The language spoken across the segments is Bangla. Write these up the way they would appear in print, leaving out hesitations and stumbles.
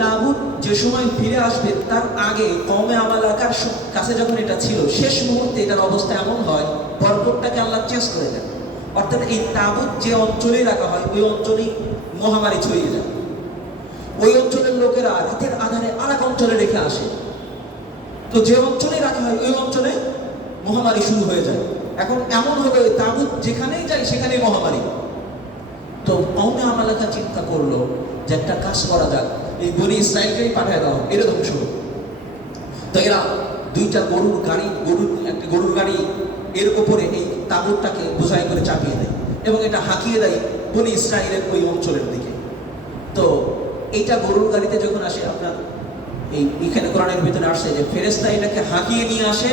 তাগুত যে সময় ফিরে আসবে তার আগে কওমে আমালাকার কাছে যখন এটা ছিল, শেষ মুহূর্তে এটার অবস্থা এমন হয়, বরকতটাকে আল্লাহ চেঞ্জ করে দেন। অর্থাৎ এই তাগুত যে অঞ্চলে রাখা হয় ওই অঞ্চলেই মহামারী ছড়িয়ে যায়। ওই অঞ্চলের লোকেরা রাতের আধারে আরেক অঞ্চলে রেখে আসে, তো যে অঞ্চলে রাখা হয় ওই অঞ্চলে মহামারী শুরু হয়ে যায়। এখন এমন হবে ওই তাগুত যেখানেই যায় সেখানেই মহামারী। তো কওমে আমালাকা চিন্তা করলো যে একটা কাজ করা যাক, এই বনি ইসরাইলকেই পাঠিয়ে দাও, এটা ধ্বংস হোক। তো এরা দুইটা একটা গরুর গাড়ি এর উপরে এই তাগুতটাকে বোঝাই করে চাপিয়ে দেয় এবং এটা হাঁকিয়ে দেয় বনি ইসরাইলের ওই অঞ্চলের দিকে। তো এইটা গরুর গাড়িতে যখন আসে, আপনার এইখানে কোরআনের ভিতরে আসছে যে ফেরেশতা এটাকে হাঁকিয়ে নিয়ে আসে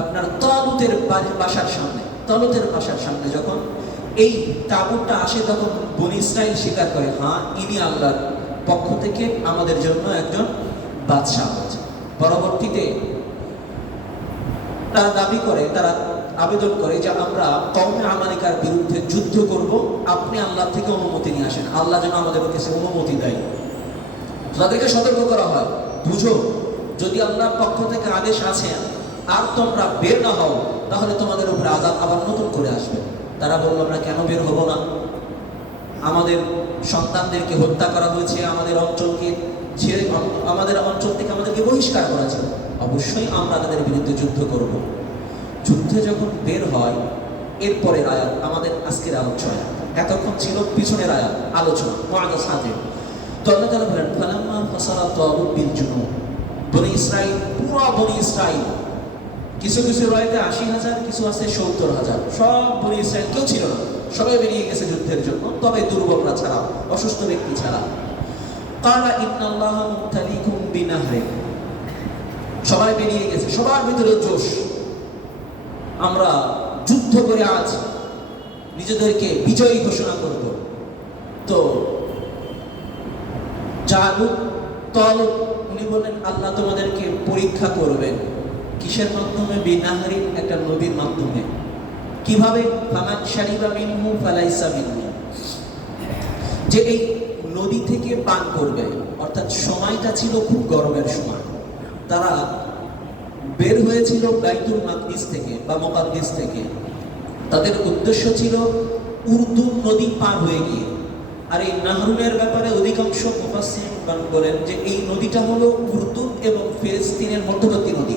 আপনার তালুতের বাসার সামনে। তালুতের বাসার সামনে যখন এই তাবুতটা আসে তখন বনি ইসরাইল স্বীকার করে, হ্যাঁ ইনি আল্লাহর পক্ষ থেকে আমাদের জন্য একজন বাদশাহ হয়েছে। পরবর্তীতে তারা দাবি করে, তারা আবেদন করে যে আমরা কওমে আমালিকার বিরুদ্ধে যুদ্ধ করব, আপনি আল্লাহ থেকে অনুমতি নিয়ে আসেন, আল্লাহ যেন আমাদের কাছে অনুমতি দেয়। তাদেরকে সতর্ক করা হয়, বুঝো যদি আল্লাহর পক্ষ থেকে আদেশ আছে আর তোমরা বের না হও তাহলে তোমাদের উপরে আযাব আবার নতুন করে আসবে। তারা বললো, আমরা কেন বের হব না? আমাদের সন্তানদেরকে হত্যা করা হয়েছে, আমাদের অঞ্চলকে ছেড়ে, আমাদের অঞ্চল থেকে আমাদেরকে বহিষ্কার করা ছিল, অবশ্যই আমরা তাদের বিরুদ্ধে যুদ্ধ করব। যুদ্ধে যখন বের হয় এরপরের আয়াত আমাদের আজকের আলোচনা, এতক্ষণ ছিল পিছনের আয়াত আলোচনা ওয়াদা সাজে। তো আল্লাহ তাআলা বলেন, ফালাম্মা ফাসালা তাগুত বিল জুনুব, বনি ইসরাইল, পুরো বনি ইসরাইল, কিছু কিছু রায়তে ৮০,০০০, কিছু আছে ৭০,০০০, সব বনি ইসরাইল কেউ ছিল না, সবাই বেরিয়ে গেছে যুদ্ধের জন্য, তবে দুর্বলরা ছাড়া, অসুস্থ ব্যক্তি ছাড়া। ক্বালা ইন্নাল্লাহা মুবতালিকুম বিনাহরিন, সবাই বেরিয়ে গেছে, সবার ভিতরে জোশ, আমরা যুদ্ধ করে আজ নিজেদেরকে বিজয়ী ঘোষণা করব। তো জালুত তালুত উনি বলেন, আল্লাহ তোমাদেরকে পরীক্ষা করবেন। কিসের মাধ্যমে? বিনাহরিন, একটা নদীর মাধ্যমে। কিভাবে? ফামান শারিবা মিনহু ফালাইসা মিন্নি, যে এই নদী থেকে পান করবে। অর্থাৎ সময়টা ছিল খুব গরমের সময়, তারা বের হয়েছিল বাইতুল মাকদিস থেকে বা মুকাদ্দিস থেকে। তাদের উদ্দেশ্য ছিল উর্দুন নদী পার হয়ে গিয়ে। আর এই নাহরুনের ব্যাপারে অধিকাংশ মুফাসসিরিন বলেন যে এই নদীটা হলো উর্দু এবং ফিলিস্তিনের মধ্যবর্তী নদী।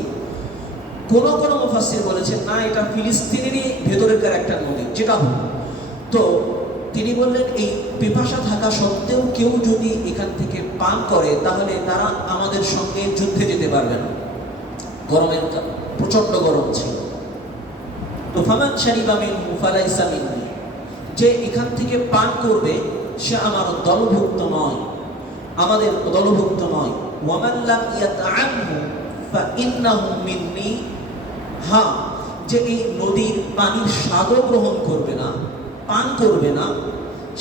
কোন কোন মুফাসসির বলেছেন না, এটা ফিলিস্তিনেরই ভেতরের একটা নদী, যেটা হলো। তো তিনি বললেন, এই পিপাসা থাকা সত্ত্বেও কেউ যদি এখান থেকে পান করে তাহলে তারা আমাদের সঙ্গে যুদ্ধে যেতে পারবে না। গরমের প্রচন্ড গরম ছিল। তো ফামান শারিবা মিনহু ফালাইসা মিন্নি, যে এখান থেকে পান করবে সে আমার দলভুক্ত নয়, আমাদের দলভুক্ত নয়। ওয়ামান লাম ইয়াতআমহু ফাইন্নাহু মিন্নি, হ্যাঁ যে এই নদীর পানির স্বাদও গ্রহণ করবে না, পান করবে না,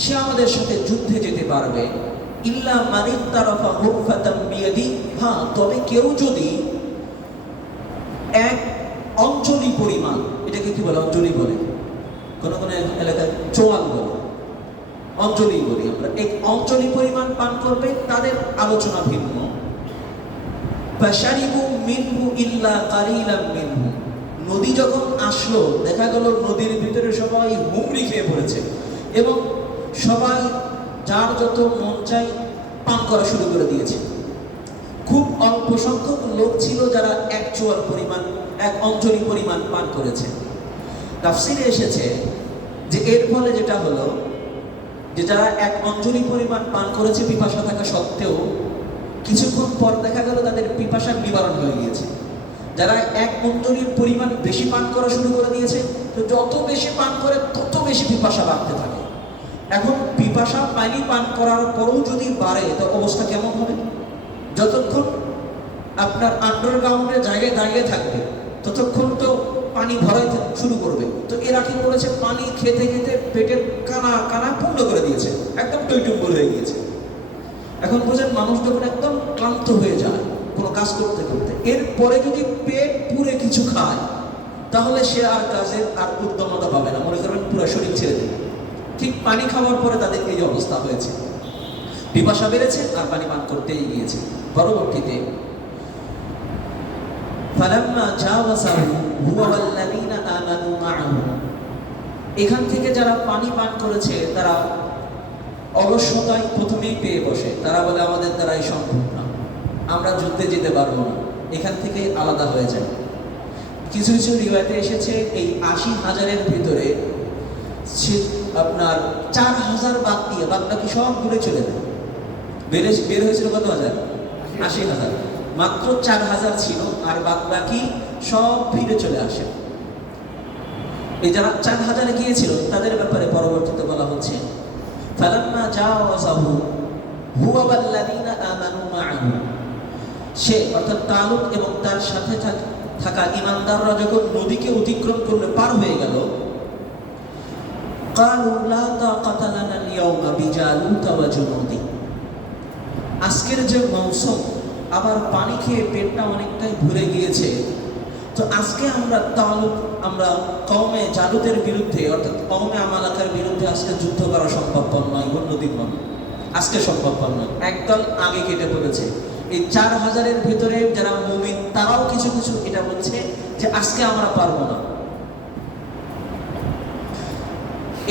সে আমাদের সাথে যুদ্ধে যেতে পারবে। ইল্লা মান ইত্তারাফা হুফাতাম বিয়াদি, হ্যাঁ তবে কেউ যদি এক অঞ্চলি পরিমাণ, এটাকে কি বলে? অঞ্চলি বলে, কোন কোন এলাকায় চোয়াল বলে, অঞ্চলি বলি আমরা। এক অঞ্চলি পরিমাণ পান করবে, তাদের আলোচনা ভিন্ন। ফাশারিবু মিনহু ইল্লা কালিলাম মিনহু, নদী যখন আসলো দেখা গেল নদীর ভিতরে সবাই হুমড়ি খেয়ে পড়েছে এবং সবাই যার যত মন চাই পান করা শুরু করে দিয়েছে। খুব অল্প সংখ্যক লোক ছিল যারা এক চোয়াল পরিমাণ, এক অঞ্চলি পরিমাণ পান করেছে। তাফসিরে এসেছে যে এর ফলে যেটা হলো যে যারা এক অঞ্চলি পরিমাণ পান করেছে পিপাসা থাকা সত্ত্বেও, কিছুক্ষণ পর দেখা গেল তাদের পিপাসার নিবারণ হয়ে গিয়েছে। যারা এক অঞ্চলির পরিমাণ বেশি পান করা শুরু করে দিয়েছে, তো যত বেশি পান করে তত বেশি পিপাসা বাড়তে থাকে। এখন পিপাসা পানি পান করার পরেও যদি বাড়ে তো অবস্থা কেমন হবে? যতক্ষণ আপনার আন্ডারগ্রাউন্ডে জায়গায় দাঁড়িয়ে থাকবে ততক্ষণ তো পানি ভরাই শুরু করবে। তো এরা কি করেছে? পানি খেতে খেতে পেটের কানা কানা পূর্ণ করে দিয়েছে, একদম টইটুম্বর হয়ে গিয়েছে। এখন বোঝেন, মানুষ যখন একদম ক্লান্ত হয়ে যায় কোনো কাজ করতে করতে, এরপরে যদি পেট পুরে কিছু খায় তাহলে সে আর কাজের আর উদ্যমতা পাবে না, মনে করবেন পুরো শরীর ছেড়ে দেবে। ঠিক পানি খাওয়ার পরে তাদের এই অবস্থা হয়েছে। পিপাসা বেড়েছে আর পানি পান করতেই গিয়েছে। পরবর্তীতে ফালাম্মা জাওয়াযাহু হুয়া ওয়াল্লাযীনা আমানু মা'আহু, এখান থেকে যারা পানি পান করেছে তারা অলসতায় প্রথমেই পেয়ে বসে। তারা বলে আমাদের দ্বারাই সম্ভব না, আমরা যুদ্ধে যেতে পারবো না, এখান থেকে আলাদা হয়ে যায়। কিছু কিছু রিওয়ায়েতে এসেছে এই ৮০,০০০-এর ভিতরে আপনার ৪,০০০ বাদ দিয়ে বাদ বাকি সব ঘুরে চলে যায়। বের হয়েছিল কত হাজার? ৮০,০০০। মাত্র ৪,০০০ ছিল আর বাদ বাকি সব ফিরে চলে আসে। এই যারা ৪,০০০-এ গিয়েছিল তাদের ব্যাপারে পরবর্তীতে বলা হচ্ছে ফালাম্মা জাওয়াযাহু হুয়া ওয়াল্লাযীনা আমানু মা'আহু, সে অর্থাৎ তালুত এবং তার সাথে থাকা ঈমানদাররা যখন নদীকে অতিক্রম করলে পার হয়ে গেল, ক্বালু লা তাকাতা লানা আল-ইয়াওমা বিজালুতা ওয়া জুনুদি, আজকের যে মৌসুম আবার পানি খেয়ে পেটটা অনেকটাই ভরে গিয়েছে, তো আজকে আমরা কওমে জালুতের বিরুদ্ধে অর্থাৎ কওমে আমালাকার বিরুদ্ধে আজকে যুদ্ধ করা সম্ভবপর নয়, অন্যদিন নয়, আজকে সম্ভবপর নয়। একদল আগে কেটে পড়েছে। এই ৪,০০০-এর ভিতরে যারা মুমিন তারাও কিছু কিছু এটা বলছে যে আজকে আমরা পারবো না।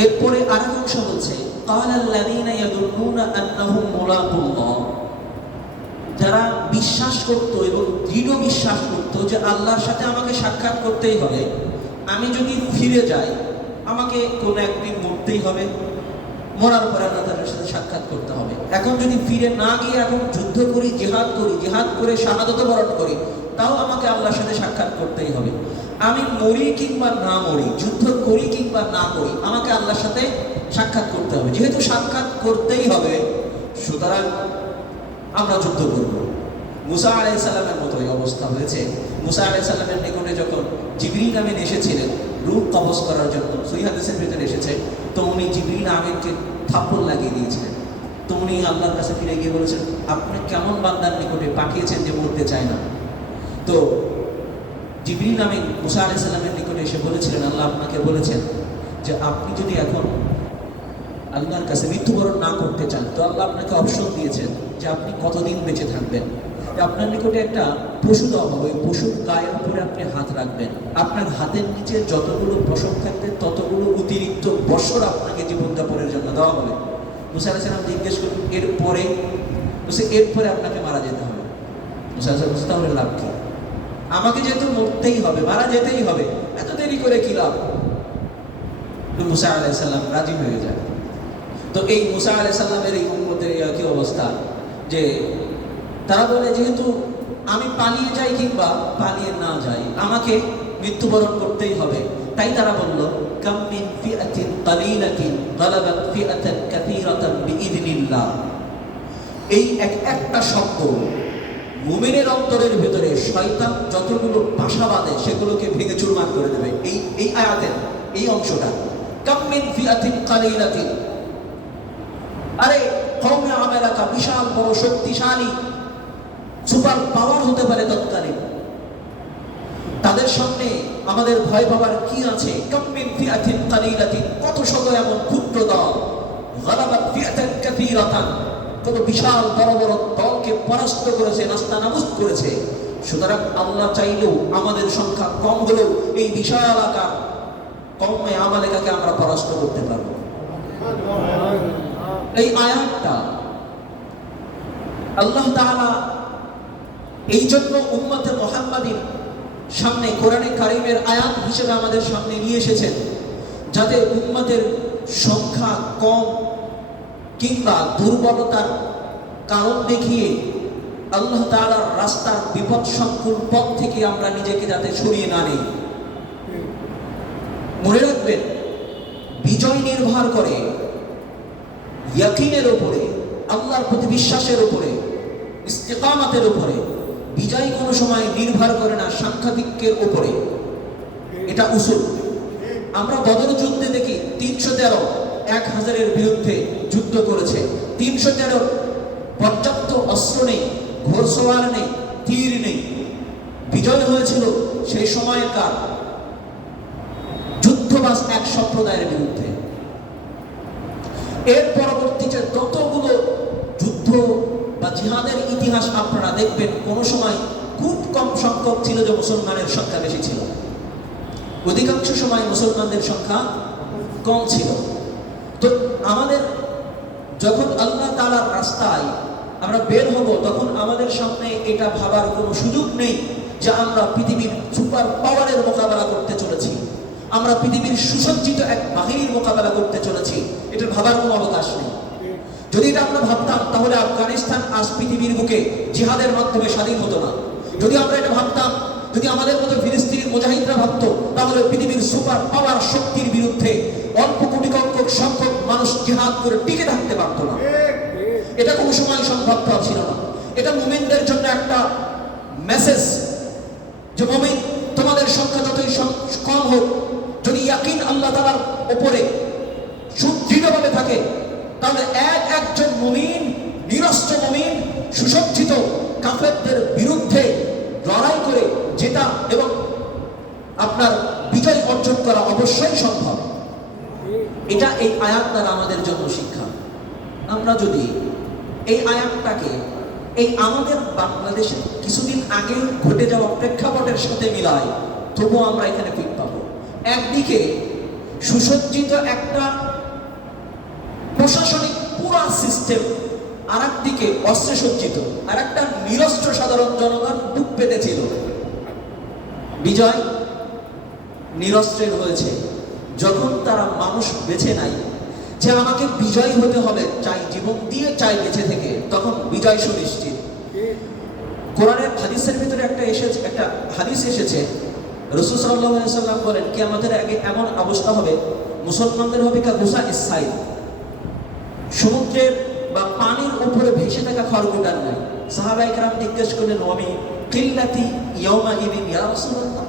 এরপরে আরেক অংশ বলছে ক্বালাল্লাযীনা ইয়াযুন্নুনা আন্নাহুম মুলাকুল্লাহ, যারা বিশ্বাস করত এবং দৃঢ় বিশ্বাস করত যে আল্লাহর সাথে আমাকে সাক্ষাৎ করতেই হবে, আমি যদি ফিরে যাই আমাকে কোনো একদিন মরতেই হবে, মরার পরে আল্লাহ তাআলার সাথে সাক্ষাৎ করতে হবে। এখন যদি ফিরে না গিয়ে এখন যুদ্ধ করি, জিহাদ করে শাহাদাত বরণ করি, তাও আমাকে আল্লাহর সাথে সাক্ষাৎ করতেই হবে। আমি মরি কিংবা না মরি, যুদ্ধ করি কিংবা না করি, আমাকে আল্লাহর সাথে সাক্ষাৎ করতে হবে। যেহেতু সাক্ষাৎ করতেই হবে, সুতরাং আমরা যুদ্ধ করব। মুসা আলাইহিস সালামের মতোই অবস্থা হয়েছে। মুসা আলাইহিস সালামের নিকটে যখন জিবরিল আমিন এসেছিলেন রূহ কবজ করার জন্য, সহিহ হাদিসের ভিতরে এসেছে, তো উনি জিবরিল আমিনকে থাপ্পড় লাগিয়ে দিয়েছিলেন। তো উনি আল্লাহর কাছে ফিরে গিয়ে বলেছেন, আপনি কেমন বান্দার নিকটে পাঠিয়েছেন যে মরতে চায় না? তো জিবরিল আমিন মুসা আলাইহিস সালামের নিকটে এসে বলেছিলেন, আল্লাহ আপনাকে বলেছেন যে আপনি যদি এখন আল্লাহর কাছে মৃত্যুবরণ না করতে চান, তো আল্লাহ আপনাকে অপশন দিয়েছেন যে আপনি কতদিন বেঁচে থাকবেন। আপনার নিকটে একটা পশু দেওয়া হবে, ওই পশুর গায়ের উপরে আপনি হাত রাখবেন, আপনার হাতের নিচে যতগুলো পশম থাকবে ততগুলো অতিরিক্ত বছর আপনাকে জীবনযাপনের জন্য দেওয়া হবে। মুসা আলাইহিস সালাম জিজ্ঞেস করলেন এরপরে আপনাকে মারা যেতে হবে। মুসা আলাইহিস সালাম তাহলে লাভ কি? আমাকে যেহেতু মরতেই হবে, মারা যেতেই হবে, এত দেরি করে কি লাভ? তো মুসা আলাইহিস সালাম রাজি হয়ে যায়। তো এই মুসা আলাইহিস সালামের এই উম্মতের কি অবস্থা যে তারা বলে যেহেতু আমি পালিয়ে যাই কিংবা পালিয়ে না যাই, আমাকে মৃত্যুবরণ করতেই হবে। তাই তারা বলল কাম মিন ফিআতিন কালিলাতিন গালাবাত ফিআতান কাসীরাতান বিইذনিল্লাহ। এই একটা শব্দ মুমিনের অন্তরের ভিতরে শয়তান যতগুলো বাসা বাঁধে সেগুলোকে ভেঙে চুরমার করে দেবে। এই আয়াতের এই অংশটা কাম মিন ফিআতিন কালিলাতিন, আরে কওমে আমালাকা বিশাল বড় শক্তিশালী সুপার পাওয়ার হতে পারে তৎকালীন, তাদের সামনে আমাদের ভয় পাবার কি আছে? কাম মিন ফিআতিন কালিলাতিন, কত শত এমন ক্ষুদ্র দল, গালাবাত ফিআতান কাসীরাতান, কত বিশাল বড় বড় দলকে পরাস্ত করেছে, নাস্তানাবুদ করেছে। সুতরাং আল্লাহ চাইলেও আমাদের সংখ্যা কম হলেও এই বিশাল আকার কওমে আমালাকাকে আমরা পরাস্ত করতে পারবো। এই আয়াতটা আল্লাহ তাআলা এই জন্য উম্মতে মুহাম্মাদির সামনে কোরআনে কারীমের আয়াত হিসেবে আমাদের সামনে নিয়ে এসেছেন, যাতে উম্মতের সংখ্যা কম কিংবা দুর্বলতার কারণ দেখিয়ে আল্লাহ তাআলার রাস্তার বিপদ সংকুল পথ থেকে আমরা নিজেকে যাতে সরিয়ে না নিই। মনে রাখবেন, বিজয় নির্ভর করে ইয়াকিনের উপরে, আল্লাহর প্রতি বিশ্বাসের উপরে, ইস্তিকামাতের উপরে। বিজয় কোনো সময় নির্ভর করে না সাংখ্যিকের উপরে, এটা উসুল। আমরা বদর যুদ্ধে দেখি ৩১৩ ১,০০০-এর বিরুদ্ধে যুদ্ধ করেছে, ৩১৩ পর্যাপ্ত অস্ত্র নেই, ঘোড়সওয়ার নেই, তীর নেই, বিজয় হয়েছিল সেই সময়কার যুদ্ধবাজ এক সম্প্রদায়ের বিরুদ্ধে। এর পরবর্তীতে যতগুলো যুদ্ধ বা জিহাদের ইতিহাস আপনারা দেখবেন কোনো সময় খুব কম সংখ্যক ছিল যে মুসলমানের সংখ্যা বেশি ছিল, অধিকাংশ সময় মুসলমানদের সংখ্যা কম ছিল। তো আমাদের যখন আল্লাহ তাআলার রাস্তায় আমরা বের হব, তখন আমাদের সামনে এটা ভাবার কোনো সুযোগ নেই যে আমরা পৃথিবীর সুপার পাওয়ারের মোকাবেলা করতে চলেছি, আমরা পৃথিবীর সুসজ্জিত এক বাহিনীর মোকাবেলা করতে চলেছি। এটা ভাবার কোনো অবকাশ নেই। যদি এটা আমরা ভাবতাম তাহলে আফগানিস্তান আজ পৃথিবীর বুকে জিহাদের মাধ্যমে স্বাধীন হতো না। যদি আমরা এটা ভাবতাম, যদি আমাদের মতো ফিলিস্তিনের মুজাহিদরা ভাবতো, তাহলে পৃথিবীর সুপার পাওয়ার শক্তির বিরুদ্ধে অল্প কোটি সংখ্যক মানুষ জিহাদ করে টিকে থাকতে পারত না। এটা কোনো সময় সম্ভব ছিল না। এটা মুমিনদের জন্য একটা মেসেজ যে মুমিন, তোমাদের সংখ্যা যতই কম হোক, যদি ইয়াকিন আল্লাহ তাআলার উপরে সুদৃঢ়ভাবে থাকে, তাহলে একজন মুমিন, নিরস্ত্র মুমিন, সুসজ্জিত কাফেরদের বিরুদ্ধে লড়াই করে জেতা এবং আপনার বিজয় অর্জন করা অবশ্যই সম্ভব। এটা এই আয়াত দ্বারা আমাদের জন্য শিক্ষা। আমরা যদি এই আয়াতটাকে এই আমাদের বাংলাদেশে কিছুদিন আগে ঘটে যাওয়া প্রেক্ষাপটের সাথে মিলাই, তবুও আমরা এখানে ফিট পাবো। একদিকে সুসজ্জিত একটা প্রশাসনিক পুরা সিস্টেম, আর একদিকে অস্ত্রে সজ্জিত আর একটা নিরস্ত্র সাধারণ জনগণ বুক পেতেছিল। বিজয় নিরস্ত্রের হয়েছে যখন তারা মানুষ বেছে নাই যে আমাকে বিজয়ী হতে হবে, চাই জীবন দিয়ে চাই বেঁচে থেকে, তখন বিজয় সুনিশ্চিত। কোরআনের হাদিসের ভিতরে একটা হাদিস এসেছে, রাসূল সাল্লাল্লাহু আলাইহি ওয়াসাল্লাম বলেন কিয়ামতের আগে এমন অবস্থা হবে, মুসলমানদের হবে কাগুসা ইসসাইল, সমুদ্রের বা পানির উপরে ভেসে থাকা খড়কুটার নাই। সাহাবায়ে কেরাম জিজ্ঞেস করলেন, ওয়ামি কিল্লাতি ইয়াউমা ইদিন ইয়া রাসূলুল্লাহ,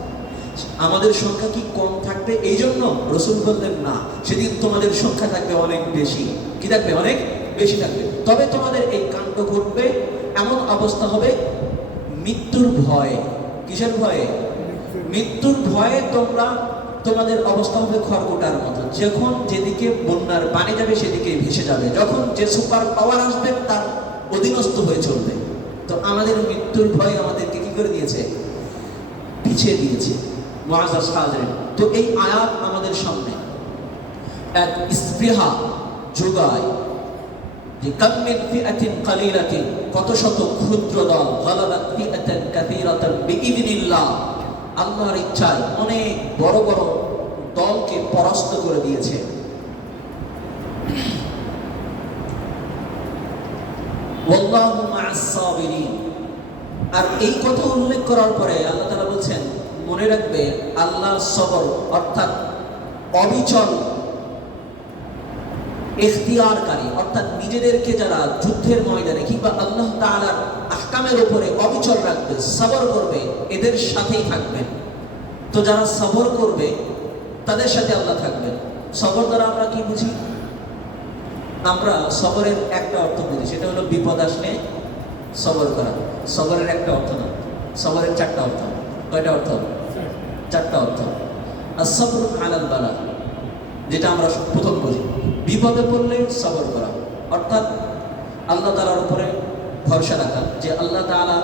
আমাদের সংখ্যা কি কম থাকবে এই জন্য? রাসূল বললেন, না, সেদিন তোমাদের সংখ্যা থাকবে অনেক বেশি। কি থাকবে? অনেক বেশি থাকবে। তবে তোমাদের এই কাণ্ড ঘটবে, এমন অবস্থা হবে মৃত্যুর ভয়ে। কিসের ভয়ে? মৃত্যুর ভয়ে তোমাদের অবস্থা হবে খড়কুটার মতো। যখন যেদিকে বন্যার পানি যাবে সেদিকে ভেসে যাবে, যখন যে সুপার পাওয়ার আসবে তার অধীনস্থ হয়ে চলবে। তো আমাদের মৃত্যুর ভয় আমাদেরকে কি করে দিয়েছে? পিছিয়ে দিয়েছে। মুআজ্জাজ হাজিরিন, তো এই আয়াত আমাদের সামনে এক স্পৃহা যোগায় যে কাম মিন ফিআতিন কালিলাতিন, কত শত ক্ষুদ্র দল, গালাবাত ফিআতান কাসীরাতান বিইذনিল্লাহ, আল্লাহর ইচ্ছায় অনেক বড় বড় দলকে পরাস্ত করে দিয়েছে। ওয়াল্লাহু মা'আস সাবিরিন। আর এই কথা উল্লেখ করার পরে আল্লাহ তাআলা বলছেন, মনে রাখবে আল্লাহর সবর অর্থাৎ অবিচল ইখতিয়ারকারী, অর্থাৎ নিজেদেরকে যারা যুদ্ধের ময়দানে কিংবা আল্লাহ তাআলার আহকামের উপরে অবিচল রাখবে, সবর করবে, এদের সাথেই থাকবেন। তো যারা সবর করবে তাদের সাথে আল্লাহ থাকবেন। সবর দ্বারা আমরা কি বুঝি? আমরা সবরের একটা অর্থ বুঝি, সেটা হলো বিপদ আসলে সবর করা। সবরের একটা অর্থ না, সবরের চারটা অর্থ। কয়টা অর্থ? চারটা অর্থ। as-sabru আলাল বালা, যেটা আমরা প্রথম বুঝি, বিপদে পড়লে সবর করা, অর্থাৎ আল্লাহ তাআলার উপরে ভরসা রাখা যে আল্লাহ তাআলা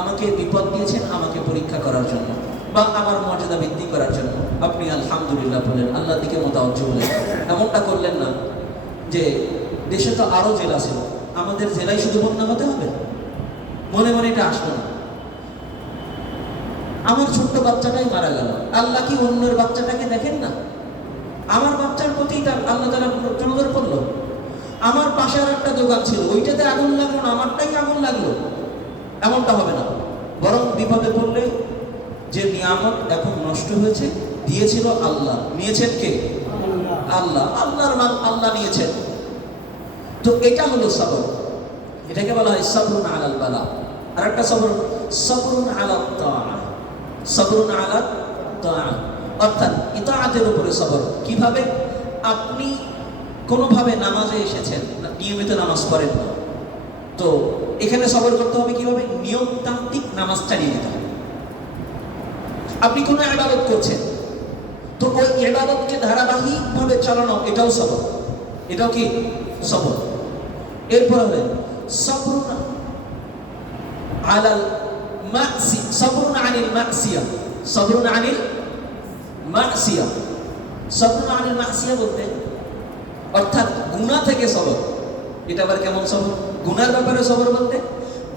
আমাকে বিপদ দিয়েছেন আমাকে পরীক্ষা করার জন্য বা আমার মর্যাদা বৃদ্ধি করার জন্য। আপনি আলহামদুলিল্লাহ বলেন, আল্লাহর দিকে মোতাওয়াজ্জ হলেন। এমনটা করলেন না যে দেশে তো আরো জেলা ছিল, আমাদের জেলায় শুধু বন্যা হতে হবে, মনে মনে এটা আসবে না। আমার ছোট্ট বাচ্চাটাই মারা গেল, আল্লাহ কি অন্যের বাচ্চাটাকে দেখেন না? আমার বাচ্চার প্রতি তার আল্লাহ তাআলা নজর পড়লো। আমার পাশে আর একটা দোকান ছিল, ওইটাতে আগুন লাগলো না, আমারটাই আগুন লাগলো, এমনটা হবে না। বরং বিপদে পড়লে যে নিয়ামত এখন নষ্ট হয়েছে দিয়েছিল আল্লাহ, নিয়েছেন কে? আল্লাহ। আল্লাহর নাম আল্লাহ নিয়েছেন। তো এটা হলো সবর, এটাকে বলা হয় সাবরুন আলাল বালা। আর একটা সবর, সাবরুন আলাত তাআ, সাবরুন আলাত তাআ, অর্থাৎ ইতাআতের উপরে সবর। কিভাবে? আপনি কোনোভাবে নামাজে এসেছেন, নিয়মিত নামাজ পড়েন না, তো এখানে সবর করতে হবে কিভাবে? নিয়মতান্ত্রিক নামাজ চালিয়ে নিতে হবে। আপনি কোনো ইবাদত করছেন, তো ওই ইবাদতকে ধারাবাহিকভাবে চালানো, এটাও সবর। এটাও কি? সবর। এরপর হলেন সবরুন আলাল মাসি, সবরুন আনিল মাসিয়া, সবরুন আনিল মাসিয়া। সবরুন আনিল মাসিয়া বলতে অর্থাৎ গুনাহ থেকে সবর। এটা আবার কেমন সবর? গুনার ব্যাপারে সবর বলতে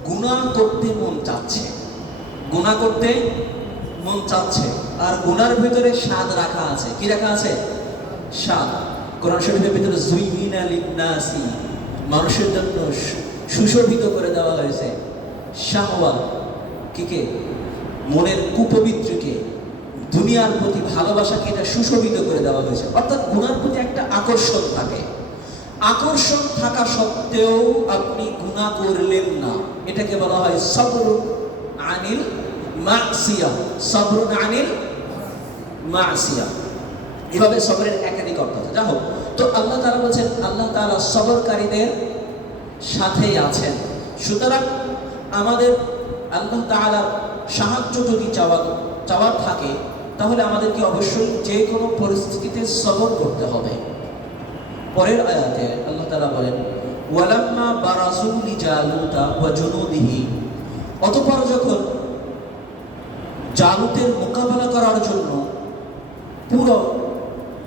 গুনাহ করতে মন চাচ্ছে, গুনাহ করতে মন চাচ্ছে, আর গুনার ভিতরে স্বাদ রাখা আছে। কি রাখা আছে? স্বাদ। কোরআন শরীফের ভিতরে যুইনা লিন্নাসি, মানুষের জন্য সুশোভিত করে দেওয়া হয়েছে শাহওয়াত, কে মনের কুপবিত্রকে, দুনিয়ার প্রতি ভালোবাসাকে এটা সুশোভিত করে দেওয়া হয়েছে। অর্থাৎ গুনার প্রতি একটা আকর্ষণ থাকে, আকর্ষণ থাকা সত্ত্বেও আপনি গুনাহ করলেন না, এটাকে বলা হয় সবরুন আনিল মাসিয়া, সবরুন আনিল মাসিয়া। এভাবে সবরের একাধিক অর্থ আছে। যা হোক, তো আল্লাহ তাআলা বলছেন আল্লাহ তাআলা সবরকারীদের সাথেই আছেন। সুতরাং আমাদের আল্লাহ তাআলার সাহায্য যদি চাওয়ার থাকে, তাহলে আমাদেরকে অবশ্যই যে কোনো পরিস্থিতিতে সবর করতে হবে। পরের আয়াতে আল্লাহ তাআলা বলেন ওয়ালাম্মা বারাজু লিজালুতা ওয়া জুনুদিহি, অতঃপর যখন জালুতের মোকাবেলা করার জন্য পুরো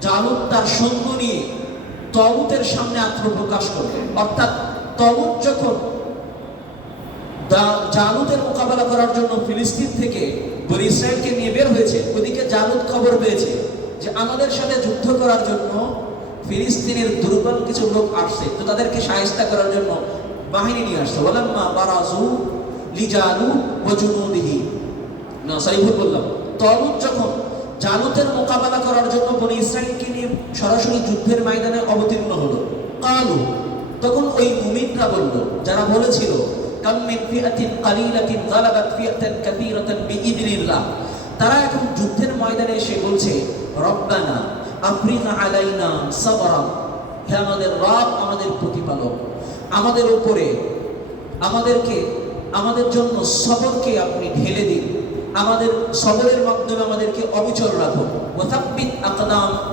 জালুত তার সৈন্য নিয়ে তলুতের সামনে আত্মপ্রকাশ করল, অর্থাৎ তলুত যখন জালুতের মোকাবেলা করার জন্য ফিলিস্তিন থেকে বনী ইসরায়েলকে নিয়ে বের হয়েছে, ওদিকে জালুত খবর পেয়েছে যে আমাদের সাথে যুদ্ধ করার জন্য ফিলিস্তিনের দুর্বল কিছু লোক আসছে, তো তাদেরকে শায়েস্তা করার জন্য বাহিনী নিয়ে আসছে। ওয়ালাম্মা বারাজু লিজালুত ওয়া জুনুদিহি, না সরি ভুল বললাম, তলুত যখন জালুতের মোকাবেলা করার জন্য বনী ইসরায়েলকে নিয়ে সরাসরি যুদ্ধের ময়দানে অবতীর্ণ হলো, কালু, তখন ওই মুমিনরা বলল, যারা বলেছিল কাম মিন ফিআতিন কালিলাতিন গালাবাত ফিআতান কাসীরাতান বিইذনিল্লাহ, তারা এখন যুদ্ধের ময়দানে এসে বলছে রব্বানা আফরিগ আলাইনা সাবরা, হে আমাদের রব, আমাদের প্রতিপালক, আমাদের উপরে আমাদের জন্য সবরকে আপনি ঢেলে দিন, আমাদের সবরের মাধ্যমে আমাদেরকে অবিচল রাখুন।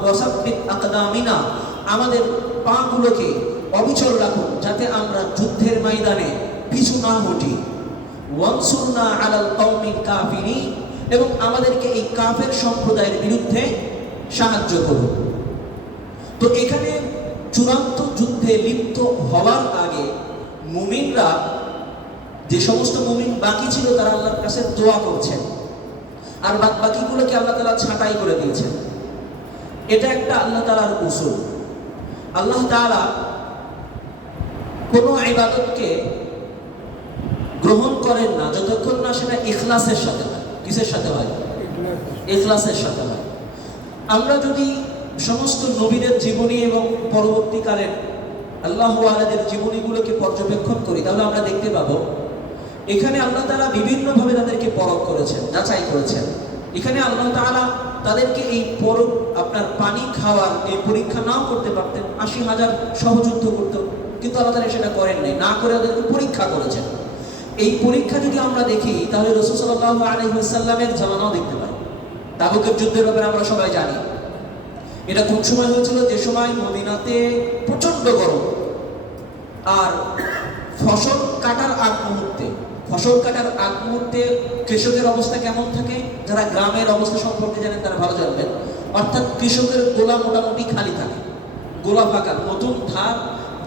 ওয়াসাব্বিত আকদামিনা, আমাদের পাগুলোকে অবিচল রাখুন যাতে আমরা যুদ্ধের ময়দানে পিছু না হটি। ওয়ানসুরনা আলাল কওমিল কাফিরিন, এবং আমাদেরকে এই কাফের সম্প্রদায়ের বিরুদ্ধে সাহায্য করুন। তো এখানে চূড়ান্ত যুদ্ধে লিপ্ত হওয়ার আগে মুমিনরা, যে সমস্ত মুমিন বাকি ছিল, তারা আল্লাহর কাছে দোয়া করছেন, আর বাকিগুলোকে আল্লাহ তাআলা ছাঁটাই করে দিয়েছেন। এটা একটা আল্লাহ তাআলার উসুল। আল্লাহ তাআলা কোনো ইবাদতকে গ্রহণ করেন না যতক্ষণ না সেটা ইখলাসের সাথে হয়। কিসের সাথে হয়? ইখলাসের সাথে হয়। আমরা যদি সমস্ত নবীদের জীবনী এবং পরবর্তীকালের আল্লাহু আলাদের জীবনীগুলোকে পর্যবেক্ষণ করি, তাহলে আমরা দেখতে পাবো এখানে আল্লাহ তাআলা বিভিন্নভাবে তাদেরকে পরখ করেছেন, যাচাই করেছেন। এখানে আল্লাহ তাআলা তাদেরকে এই পরখ, আপনার পানি খাওয়ার এই পরীক্ষা নাও করতে পারতেন, ৮০,০০০ সহযুদ্ধ করত, কিন্তু আল্লাহ তাআলা সেটা করেন নাই, না করে ওদেরকে পরীক্ষা করেছেন। এই পরীক্ষা যদি আমরা দেখি, তাহলে রাসূল সাল্লাল্লাহু আলাইহি ওয়াসাল্লামের জামানাও দেখতে পাই। তাবুকের যুদ্ধের ব্যাপারে আমরা সবাই জানি। এটা কোন সময় হয়েছিল? যে সময় মদিনাতে প্রচন্ড গরম, আর ফসল কাটার আগ মুহূর্তে কৃষকের অবস্থা কেমন থাকে, যারা গ্রামের অবস্থা সম্পর্কে জানেন তারা ভালো জানবেন। অর্থাৎ কৃষকের গোলা মোটামুটি খালি থাকে, গোলা ফাঁকা, নতুন ধান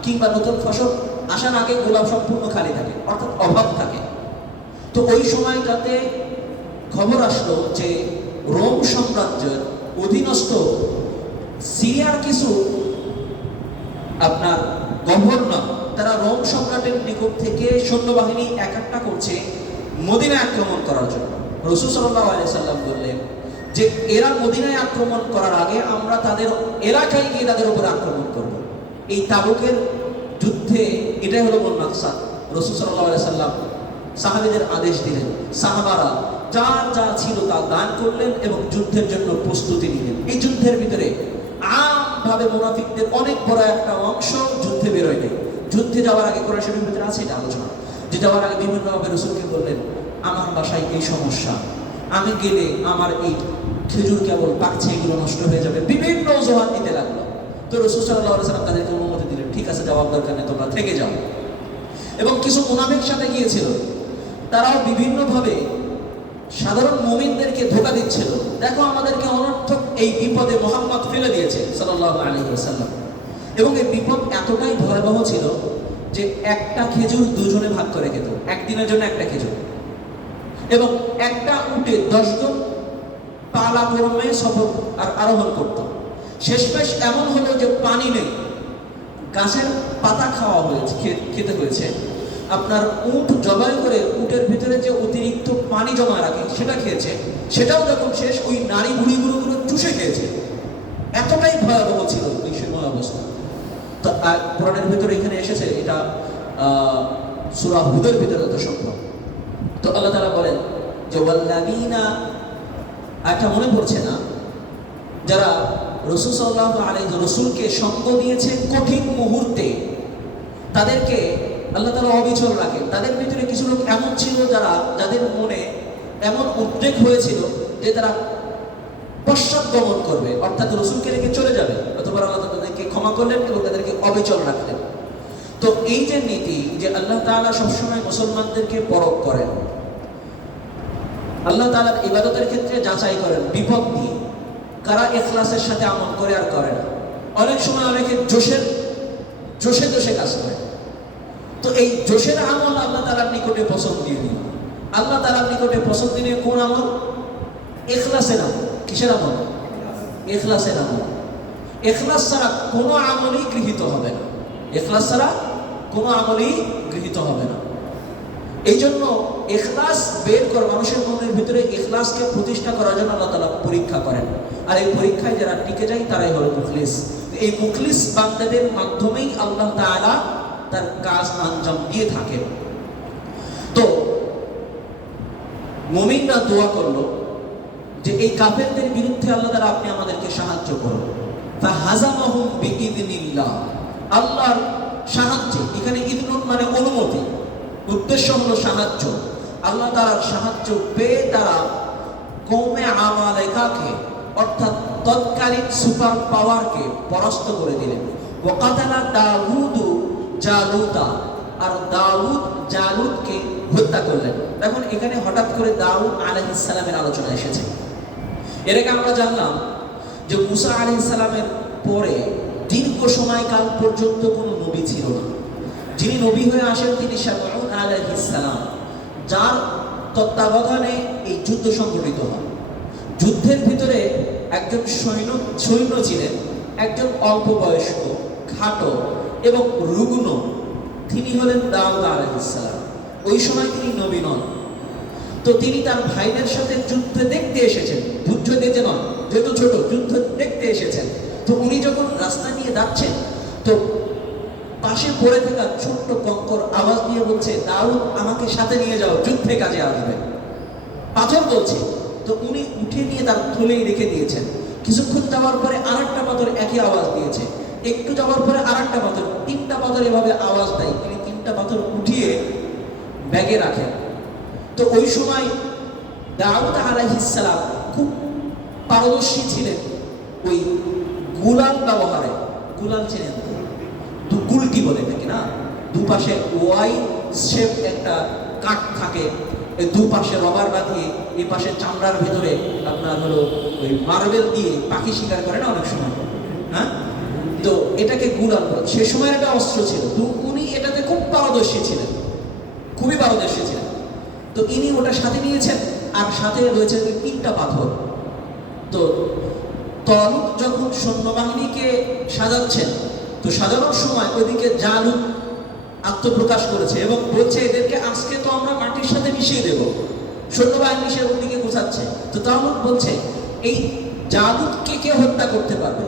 কিংবা নতুন ফসল আসার আগে গোলা সম্পূর্ণ খালি থাকে, অর্থাৎ অভাব থাকে। তো ওই সময়টাতে খবর আসলো যে রোম সাম্রাজ্যের অধীনস্থ সিরিয়ার কিছু আপনার গভর্নর, তারা রোম সম্রাটের নিকট থেকে সৈন্যবাহিনী একটা করছে মদিনায় আক্রমণ করার জন্য। রাসূল সাল্লাল্লাহু আলাইহি সাল্লাম বললেন যে এরা মদিনায় আক্রমণ করার আগে আমরা তাদের এলাকায় গিয়ে তাদের উপর আক্রমণ করব। এই তাবুকের যুদ্ধে এটাই হলো মূল মাকসাদ। রাসূল সাল্লাল্লাহু আলাইহি সাল্লাম সাহাবীদের আদেশ দিলেন, সাহাবারা যার যা ছিল তা দান করলেন এবং যুদ্ধের জন্য প্রস্তুতি নিলেন। এই যুদ্ধের ভিতরে আমভাবে মুনাফিকদের অনেক বড় একটা অংশ যুদ্ধে বেরোয় নেই। যুদ্ধে যাওয়ার আগে কোরআন শরীফের ভিতরে আছে এটা আলোচনা, যে যাওয়ার আগে বিভিন্নভাবে রাসূলকে বললেন, আমার বাসায় এই সমস্যা, আমি গেলে আমার এই খেজুর কেবল পাকছে, এগুলো নষ্ট হয়ে যাবে, বিভিন্ন অজুহাত দিতে লাগলো। তো রাসূল সাল্লাল্লাহু আলাইহি ওয়াসাল্লাম তাদেরকে অনুমতি দিলেন, ঠিক আছে, যাওয়ার দরকার নেই, তোমরা থেকে যাও। এবং কিছু মুনাফিক সাথে গিয়েছিল, তারাও বিভিন্নভাবে সাধারণ মুমিনদেরকে ধোঁকা দিচ্ছিল। দেখো আমাদেরকে অনর্থক এই বিপদে মুহাম্মদ ফেলে দিয়েছে সাল্লাল্লাহু আলাইহি ওয়াসাল্লাম। এবং এই বিপদ এতটাই ভয়াবহ ছিল যে একটা খেজুর দুজনে ভাগ করে খেত, একদিনের জন্য একটা খেজুর। এবং একটা উটে 10 জন পালাক্রমে সফর আর আরোহণ করত। শেষমেশ এমন হলো যে পানি নেই, গাছের পাতা খাওয়া হয়েছে, খেতে হয়েছে। আপনার উট জবাই করে উটের ভিতরে যে অতিরিক্ত পানি জমা রাখে সেটা খেয়েছে, সেটাও যখন শেষ ওই নারী বুড়িগুলো চুষে খেয়েছে। এতটাই ভয়াবহ ছিল ওই সময় অবস্থা। তো কোরআনের ভিতরে এখানে এসেছে, এটা সূরা হুদের ভিতরে যত সম্ভব। তো আল্লাহ তাআলা বলেন যে ওয়াল্লাযীনা, একটা মনে পড়ছে না, যারা রাসূল সাল্লাল্লাহু আলাইহি রাসূলকে সঙ্গ দিয়েছে কঠিন মুহূর্তে, তাদেরকে আল্লাহ তাআলা অবিচল রাখেন। তাদের ভিতরে কিছু লোক এমন ছিল যাদের মনে এমন উদ্বেগ হয়েছিল যে তারা পশ্চাৎগমন করবে, অর্থাৎ রাসূলকে রেখে চলে যাবে। অথবা আল্লাহ তাদেরকে ক্ষমা করলেন এবং তাদেরকে অবিচল রাখলেন। তো এই যে নীতি, যে আল্লাহ তাআলা সবসময় মুসলমানদেরকে পরখ করেন, আল্লাহ তাআলার ইবাদতের ক্ষেত্রে যাচাই করেন বিপদ দিয়ে, কারা ইখলাসের সাথে আমল করে আর করে না। অনেক সময় অনেকে জোশে কাজ করে। তো এই জোশের আমল আল্লাহ তাআলার নিকটে পছন্দনীয় দিন। আল্লাহ তাআলার নিকটে পছন্দনীয় কোন আমল? ইখলাসের আমল। কিসের আমল? ইখলাসের আমল। ইখলাস ছাড়া কোনো আমলই গৃহীত হবে না। ইখলাস ছাড়া কোনো আমলই গৃহীত হবে না। এই জন্য ইখলাস বের করা, মানুষের মনের ভিতরে ইখলাসকে প্রতিষ্ঠা করার জন্য আল্লাহ তাআলা পরীক্ষা করেন। আর এই পরীক্ষায় যারা টিকে যায় তারাই হলো মুখলিস। এই মুখলিস বান্দাদের মাধ্যমেই আল্লাহ তাআলা তার কাজ আঞ্জাম দিয়ে থাকেন। তো মুমিনরা দোয়া করলো যে এই কাফেরদের বিরুদ্ধে আল্লাহ তাআলা আপনি আমাদেরকে সাহায্য করুন। ফাহাজামাহুম বিইذনিল্লাহ, আল্লাহর সাহায্যে। এখানে ইذনুন মানে অনুমতি, উদ্দেশ্য হলো সাহায্য। আল্লাহ তাআলার সাহায্য পেয়ে তারা কওমে আমালেকাকে, অর্থাৎ তৎকালীন সুপার পাওয়ারকে পরাস্ত করে দিলেন। ওয়াকাতালা দাউদু জালুতা, আর দাউদ জালুতকে হত্যা করলেন। এখন এখানে হঠাৎ করে দাউদ আলাইহিস সালামের আলোচনা এসেছে। এর আগে আমরা জানলাম যে মুসা আলাইহিস সালামের পরে দীর্ঘ সময়কাল পর্যন্ত কোনো নবী ছিল না। যিনি নবী হয়ে আসেন তিনি শামউন আলাইহিস সালাম, যার তত্ত্বাবধানে এই যুদ্ধ সংঘটিত হয়। যুদ্ধের ভিতরে একজন সৈন্য ছিলেন, একজন অল্প বয়স্ক, খাটো এবং রুগ্ন, তিনি হলেন দাউদ আলাইহিস সালাম। ওই সময় তিনি নবী নন। তো তিনি তার ভাইদের সাথে যুদ্ধ দেখতে এসেছেন, যুদ্ধ দেখতে নয়, যেহেতু ছোট, যুদ্ধ দেখতে এসেছেন। তো উনি যখন রাস্তা দিয়ে যাচ্ছেন, তো পাশে পড়ে থাকা ছোট্ট কঙ্কর আওয়াজ দিয়ে বলছে, দাউদ আমাকে সাথে নিয়ে যাও, যুদ্ধে কাজে আসবে। পাথর বলছে। তো উনি উঠে নিয়ে তার থলেই রেখে দিয়েছেন। কিছুক্ষণ যাওয়ার পরে আরেকটা পাথর একই আওয়াজ দিয়েছে, একটু যাওয়ার পরে আরেকটা পাথর, 3টা পাথর এভাবে আওয়াজ দেয়। তিনি 3টা পাথর উঠিয়ে ব্যাগে রাখেন। তো ওই সময় দাউদ আলাইহিস সালাম খুব পারদর্শী ছিলেন ওই গুলাল ব্যবহারে। গুলাল ছিলেন গুলটি বলে থাকে না, দুপাশে ওয়াই শেপ একটা কাঠ থাকে, দুপাশে রবার বাঁধিয়ে এই পাশে চামড়ার ভেতরে আপনার হলো ওই মার্বেল দিয়ে পাখি শিকার করে না অনেক সময়, হ্যাঁ? তো এটাকে গুলাল বলে। সে সময় একটা অস্ত্র ছিল। তো উনি এটাতে খুব পারদর্শী ছিলেন, খুবই পারদর্শী ছিলেন। তো ইনি ওটা সাথে নিয়েছেন, আর সাথে রয়েছে 3টা পাথর। তো তালুত যখন সৈন্যবাহিনীকে সাজাচ্ছেন, তো সাজানোর সময় ওইদিকে জালুত আত্মপ্রকাশ করেছে এবং বলছে, এদেরকে আজকে তো আমরা মাটির সাথে মিশিয়ে দেব। সৈন্যবাহিনী সে ওইদিকে গোছাচ্ছে। তো তালুত বলছে, এই জালুতকে কে হত্যা করতে পারবে?